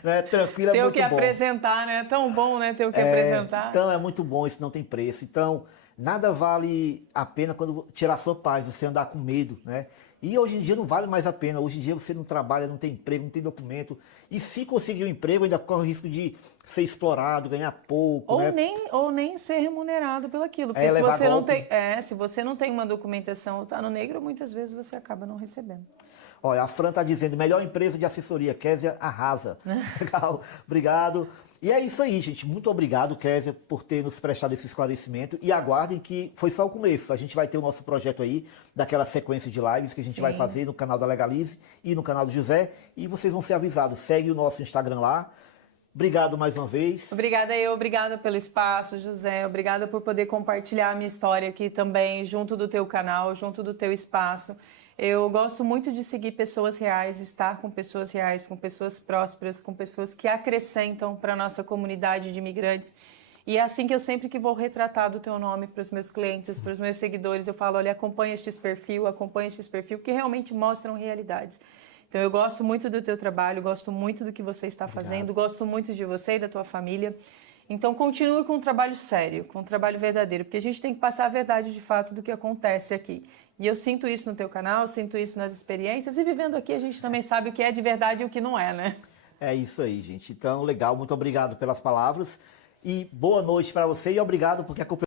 né? Tranquilo, é muito bom. Ter o que apresentar, né? Tão bom, né? Ter o que apresentar. Então, é muito bom, isso não tem preço, então, nada vale a pena quando tirar sua paz, você andar com medo, né? E hoje em dia não vale mais a pena, hoje em dia você não trabalha, não tem emprego, não tem documento, e se conseguir um emprego ainda corre o risco de ser explorado, ganhar pouco, ou nem ser remunerado pelo aquilo, porque se você não tem uma documentação ou está no negro, muitas vezes você acaba não recebendo. Olha, a Fran está dizendo, melhor empresa de assessoria, Kézia arrasa. Legal, obrigado. E é isso aí, gente. Muito obrigado, Kézia, por ter nos prestado esse esclarecimento. E aguardem que foi só o começo. A gente vai ter o nosso projeto aí, daquela sequência de lives que a gente vai fazer no canal da Legalize e no canal do José. E vocês vão ser avisados. Segue o nosso Instagram lá. Obrigado mais uma vez. Obrigada pelo espaço, José. Obrigada por poder compartilhar a minha história aqui também, junto do teu canal, junto do teu espaço. Eu gosto muito de seguir pessoas reais, estar com pessoas reais, com pessoas prósperas, com pessoas que acrescentam para a nossa comunidade de imigrantes. E é assim que eu sempre que vou retratar do teu nome para os meus clientes, para os meus seguidores, eu falo, olha, acompanha este perfil, que realmente mostram realidades. Então eu gosto muito do teu trabalho, gosto muito do que você está fazendo, gosto muito de você e da tua família. Então continue com um trabalho sério, com um trabalho verdadeiro, porque a gente tem que passar a verdade de fato do que acontece aqui. E eu sinto isso no teu canal, sinto isso nas experiências, e vivendo aqui a gente também sabe o que é de verdade e o que não é, né? É isso aí, gente. Então, legal. Muito obrigado pelas palavras. E boa noite para você e obrigado porque acompanhou.